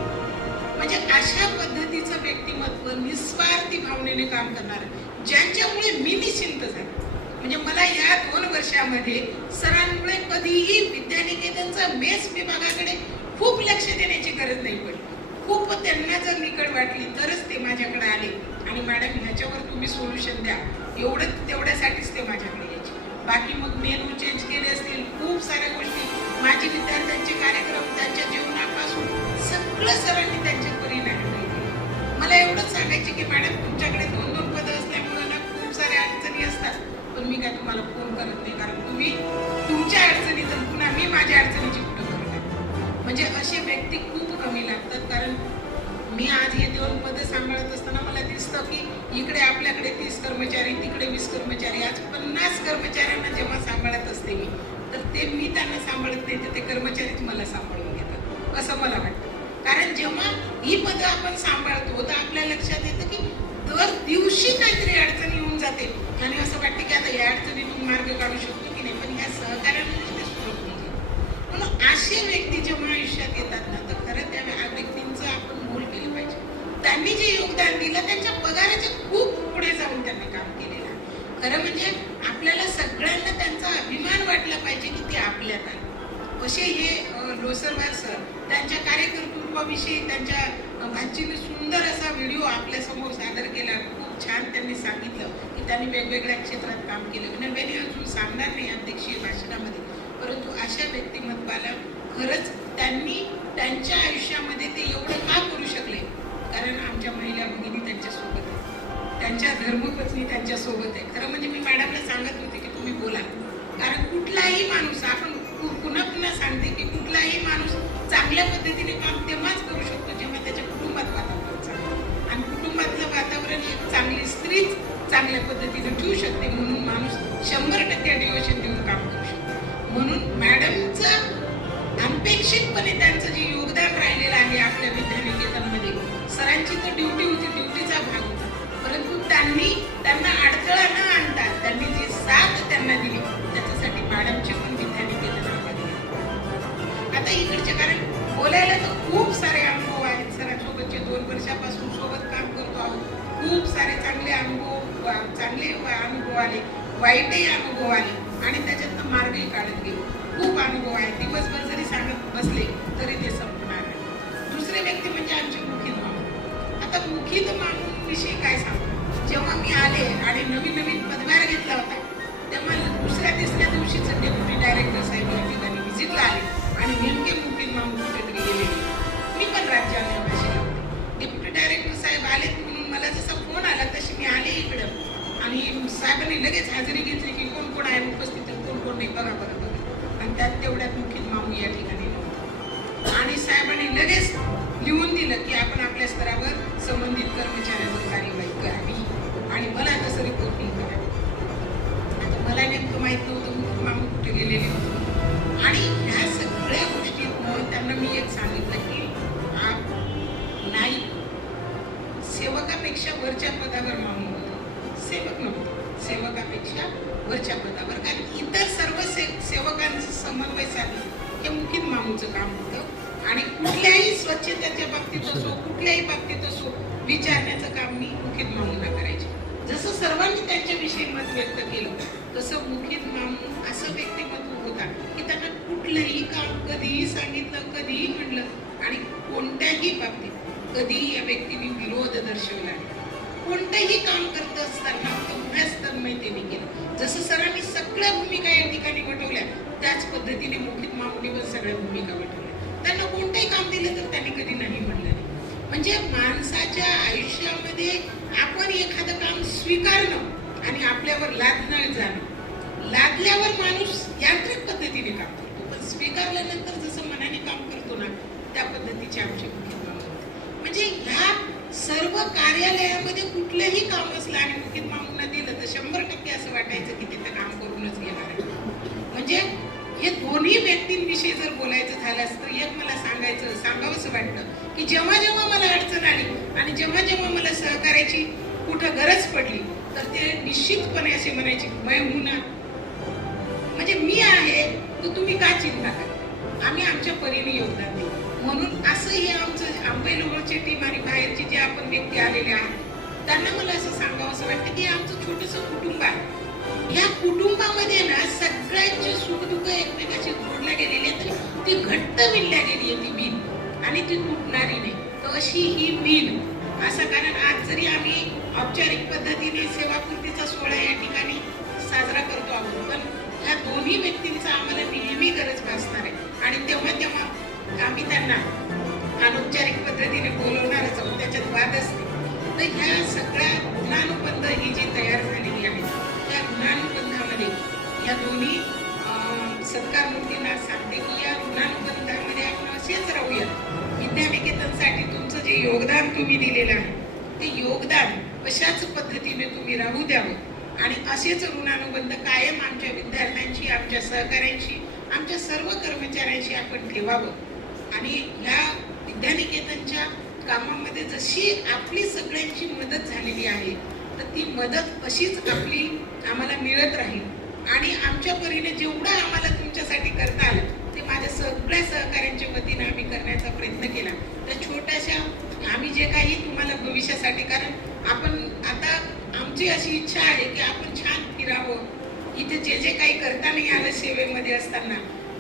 म्हणजे अशा पद्धतीचं व्यक्तिमत्व, निस्वार्थी भावनेने काम करणारं, ज्यांच्यामुळे मी निश्चिंत झाले. म्हणजे मला या 2 वर्षामध्ये सरांमुळे कधीही विद्यानिकेतनचा मेस विभागाकडे खूप लक्ष देण्याची गरज नाही पडली. खूप त्यांना जर निकड वाटली तरच ते माझ्याकडे आले आणि मॅडम ह्याच्यावर तुम्ही सोल्युशन द्या, तेवढ्यासाठीच ते माझ्याकडे यायचे. बाकी मग मेनू चेंज केले असतील, खूप साऱ्या गोष्टी, माझी विद्यार्थ्यांचे कार्यक्रम, त्यांच्या जीवनापासून सगळं सरांनी त्यांच्या परीने हँडल केलं. मला एवढंच सांगायचे की मॅडम तुमच्याकडे 2-2 पदं असल्यामुळे ना खूप साऱ्या अडचणी असतात, पण मी काय तुम्हाला फोन करत नाही, कारण तुम्ही तुमच्या अडचणीत पुन्हा मी माझ्या अडचणीची कुठं करणार. म्हणजे असे व्यक्ती खूप कमी लागतात. कारण मी आज हे 2 पदं सांभाळत असताना मला दिसतं की इकडे आपल्याकडे 30 कर्मचारी, तिकडे 20 कर्मचारी, आज 50 कर्मचाऱ्यांना जेव्हा सांभाळत असते मी, तर ते मी त्यांना सांभाळत नाही, तर ते कर्मचारीच मला सांभाळून घेतात असं मला वाटतं. कारण जेव्हा ही पदं आपण सांभाळतो तर आपल्या लक्षात येतं की दर दिवशी काहीतरी अडचण येऊन जाते आणि असं वाटतं की आता या अडचणीतून मार्ग काढू शकतो की नाही, पण ह्या सहकार्यामुळे ते सुरू होऊन जातं. म्हणून असे व्यक्ती जेव्हा आयुष्यात येतात ना, तर खरं त्या व्यक्तींचं आपण मोल केलं पाहिजे. त्यांनी जे योगदान दिलं त्याच्या पगाराच्या खूप पुढे जाऊन त्यांनी काम केलेलं आहे. खरं म्हणजे आपल्याला सगळ्यांना त्यांचा अभिमान वाटला पाहिजे की ते आपल्यात आहे. असे हे लोसरवार सर त्यांच्या कार्यकर्तृत्वाविषयी त्यांच्या भाचीने सुंदर असा व्हिडिओ आपल्या समोर सादर केला. खूप छान त्यांनी सांगितलं की त्यांनी वेगवेगळ्या क्षेत्रात काम केलं. नव्याने अजून सांगणार नाही अध्यक्षीय भाषणामध्ये, परंतु अशा व्यक्तिमत्वाला खरंच त्यांनी त्यांच्या आयुष्यामध्ये ते एवढं का करू शकले, कारण आमच्या महिला भगिनी त्यांच्यासोबत आहे, त्यांच्या धर्मपत्नी त्यांच्यासोबत आहे. खरं म्हणजे मी मॅडमला सांगत होते की तुम्ही बोला, कारण कुठलाही माणूस, आपण पुन्हा पुन्हा सांगते की कुठलाही माणूस चांगल्या पद्धतीने काम तेव्हाच करू शकतो जेव्हा त्याच्या कुटुंबात वातावरण चांगलं, आणि कुटुंबातलं वातावरण एक चांगली स्त्रीच चांगल्या पद्धतीने ठेवू शकते. म्हणून माणूस 100% डिव्होशन देऊन काम करू शकतो. म्हणून मॅडमचं अनपेक्षितपणे त्यांचं जे योगदान राहिलेलं आहे आपल्या विद्यानिकेतनमध्ये, सरांची तर ड्युटी होती, ड्युटीचा भाग होता, परंतु त्यांना अडथळा न आणता त्यांनी जी साथ त्यांना दिली त्याच्यासाठी मॅडमचे पण विद्यानिकेतन आभारी आहे. आता इकडचे, कारण बोलायला तर खूप सारे अनुभव आहेत. सरांसोबतचे 2 वर्षापासून सोबत काम करतो आहोत. खूप सारे चांगले अनुभव आले, वाईटही अनुभव आले आणि त्याच्यातनं मार्गही काढत गेलो. खूप अनुभव आहे, दिवसभर जरी सांगत बसले तरी ते संपणार नाही. दुसरे व्यक्ती म्हणजे आमचे मुखित मामू. आता मुखित मामूंविषयी काय सांगू, जेव्हा मी आले आणि नवीन पदभार घेतला होता तेव्हा 2ऱ्या-3ऱ्या दिवशीच डेप्युटी डायरेक्टर साहेब या ठिकाणी व्हिजिटला आले आणि नेमके मुखित मामू कुठेतरी गेले. मी पण राज्याने भाषेला होते. डेप्युटी डायरेक्टर साहेब आले म्हणून मला जसा फोन आला तशी मी आले इकडं आणि साहेबांनी लगेच हजेरी घेतली की कोण कोण आहे उपस्थित, कोण कोण नाही, बघा बघा. आणि त्यात तेवढ्यात मुखित मामू या ठिकाणी नव्हता आणि साहेबांनी लगेच लिहून दिलं की आपण आपल्या स्तरावर संबंधित कर्मचाऱ्यांवर कार्यवाही करावी आणि मला तसं रिपोर्टिंग करावी. आता मला नेमकं माहित नव्हतं मुखित मामू कुठे गेलेले होते आणि ह्या सगळ्या गोष्टीत त्यांना मी एक सांगितलं की नाही, सेवकापेक्षा वरच्या पदावर मामू होतो, सेवक नव्हतो, सेवकापेक्षा वरच्या पदावर. कारण इतर सर्व सेवकांचं समन्वय साधणं ते मुखित मामूचं काम होतं आणि कुठल्याही स्वच्छतेच्या बाबतीत असो कुठल्याही बाबतीत असो विचारण्याचं काम मी मुखित मामूंना करायचे. जसं सर्वांनी त्यांच्याविषयी मत व्यक्त केलं तसं मुखित मामू असं व्यक्तिमत्व होता की त्यांना कुठलंही काम कधीही सांगितलं, कधीही म्हणलं आणि कोणत्याही बाबतीत कधीही या व्यक्तीने विरोध दर्शवला नाही. कोणतंही काम करत असताना तेवढ्याच तन्मयतेने केलं. जसं सरांनी सगळ्या भूमिका या ठिकाणी वठवल्या त्याच पद्धतीने मुखित मामूने पण सगळ्या भूमिका वठवल्या. त्यांना कोणतंही काम दिलं तर त्यांनी कधी नाही म्हणलं नाही. म्हणजे माणसाच्या आयुष्यामध्ये आपण एखादं काम स्वीकारणं आणि आपल्यावर लादणं जाणं. लादल्यावर माणूस यांत्रिक पद्धतीने काम करतो पण स्वीकारल्यानंतर जसं मनाने काम करतो ना त्या पद्धतीचे आमचे मुखित मामू होते. म्हणजे ह्या सर्व कार्यालयामध्ये कुठलंही काम असलं आणि मुखित मामूंना दिलं तर 100% असं वाटायचं की तिथं काम करूनच घेणार आहे. म्हणजे हे दोन्ही व्यक्तींविषयी जर बोलायचं झालं तर एक मला सांगावंसं वाटतं की जेव्हा जेव्हा मला अडचण आली आणि जेव्हा जेव्हा मला सहकार्याची कुठं गरज पडली तर ते निश्चितपणे असे म्हणायचे मैं हूं ना, म्हणजे मी आहे तर तुम्ही का चिंता करा, आम्ही आमच्या परीने योगदान देऊ. म्हणून असं हे आमचं आंबेलोळची टीम आणि बाहेरची जे आपण व्यक्ती आलेले आहेत त्यांना मला असं सांगावंसं वाटतं की आमचं छोटंसं कुटुंब आहे. या कुटुंबामध्ये ना सगळ्यांचे सुखदुःख एकमेकाशी जोडल्या गेलेले आहेत. ती घट्ट विणल्या गेली आहे ती बीन आणि ती तुटणारी नाही. तर अशी ही बीन असं कारण आज जरी आम्ही औपचारिक पद्धतीने सेवापूर्तीचा सोहळा या ठिकाणी साजरा करतो आहोत पण ह्या दोन्ही व्यक्तींचा आम्हाला नेहमी गरज भासणार आहे आणि तेव्हा तेव्हा आम्ही त्यांना अनौपचारिक पद्धतीने बोलवणारच आहोत, त्याच्यात वादच नाही. तर ह्या सगळ्या गुणानुबंध ही जी तयार झालेली आहे त्या गुणानुबंधामध्ये या दोन्ही सत्कार मूर्तींना सांगते की या गुणानुबंधामध्ये आपण असेच राहूया. विद्यानिकेतनसाठी तुमचं जे योगदान तुम्ही दिलेलं आहे ते योगदान अशाच पद्धतीने तुम्ही राहू द्यावं आणि असेच ऋणानुबंध कायम आमच्या विद्यार्थ्यांशी, आमच्या सहकाऱ्यांशी, आमच्या सर्व कर्मचाऱ्यांशी आपण ठेवावं. आणि या विद्यानिकेतनच्या कामामध्ये जशी आपली सगळ्यांची मदत झालेली आहे तर ती मदत अशीच आपली आम्हाला मिळत राहील आणि आमच्या परीने जेवढं आम्हाला तुमच्यासाठी करता आलं ते माझ्या सगळ्या सहकाऱ्यांच्या वतीने आम्ही करण्याचा प्रयत्न केला. त्या छोट्याशा आम्ही जे काही तुम्हाला भविष्यासाठी, कारण आपण आता आमची अशी इच्छा आहे की आपण छान फिरावं, इथे जे जे काही करता नाही आलं सेवेमध्ये असताना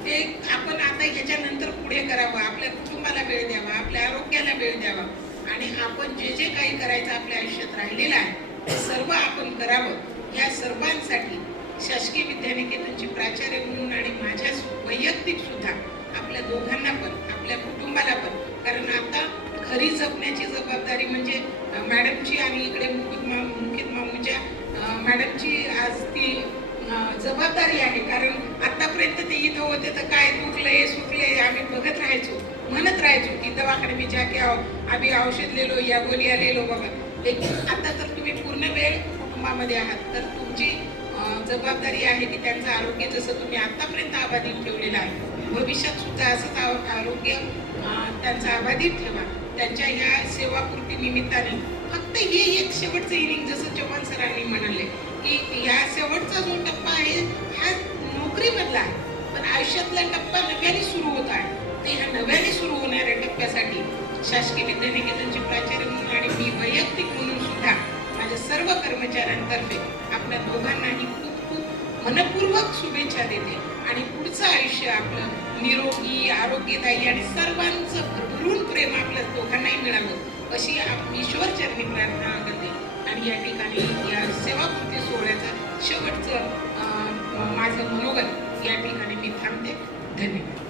ते आपण आता ह्याच्यानंतर पुढे करावं, आपल्या कुटुंबाला वेळ द्यावा, आपल्या आरोग्याला वेळ द्यावा आणि आपण जे जे काही करायचं आपल्या आयुष्यात राहिलेलं आहे ते सर्व आपण करावं. या सर्वांसाठी शासकीय विद्यानिकेतनची प्राचार्य म्हणून आणि माझ्या वैयक्तिक सुद्धा आपल्या दोघांना पण आपल्या कुटुंबाला पण, कारण आता खरी जपण्याची जबाबदारी म्हणजे मॅडमची आणि इकडे मुखित मामूच्या मॅडमची आज ती जबाबदारी आहे. कारण आतापर्यंत ते इथं होते तर काय दुखलंय सुटलंय आम्ही बघत राहायचो, म्हणत राहायचो की दवाखाने में जाके आओ, अभी औषध ले लो या गोलियां ले लो बाबा. लेकिन आता तर तुम्ही पूर्ण वेळ कुटुंबामध्ये आहात तर तुमची जबाबदारी आहे की त्यांचं आरोग्य जसं तुम्ही आतापर्यंत अबाधित ठेवलेलं आहे भविष्यात सुद्धा असंच आरोग्य त्यांचं अबाधित ठेवा. त्यांच्या ह्या सेवापूर्ती निमित्ताने फक्त हे एक शेवटचं इनिंग जसं चव्हाण सरांनी म्हणाले की ह्या शेवटचा जो टप्पा आहे हा नोकरीमधला आहे पण आयुष्यातला टप्पा नव्याने सुरू होत आहे. तर ह्या नव्याने सुरू होणाऱ्या टप्प्यासाठी शासकीय विद्यानिकेतनची प्राचार्य म्हणून आणि मी वैयक्तिक म्हणून सुद्धा माझ्या सर्व कर्मचाऱ्यांतर्फे आपल्या दोघांनाही खूप खूप मनपूर्वक शुभेच्छा देते आणि पुढचं आयुष्य आपलं निरोगी, आरोग्यदायी आणि सर्वांचं भरभरून प्रेम आपल्या दोघांनाही मिळावं अशी ईश्वर चरणी प्रार्थना करते. आणि या ठिकाणी या सेवापूर्ती सोहळ्याचं शेवटचं माझं मनोगत या ठिकाणी मी थांबते. धन्यवाद.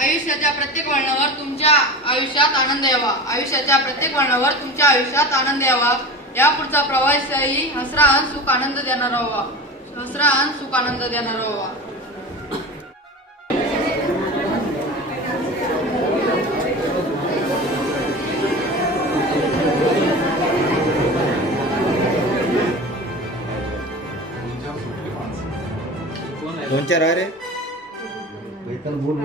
आयुष्याच्या प्रत्येक वळणावर तुमच्या आयुष्यात आनंद यावा. आयुष्याच्या प्रत्येक वळणावर तुमच्या आयुष्यात आनंद यावा. या पुढचा प्रवासही हसरान सुख आनंद देणारा व्हावा. हसरान सुख आनंद देणारा व्हावा. दोन चार आहे रे. बोल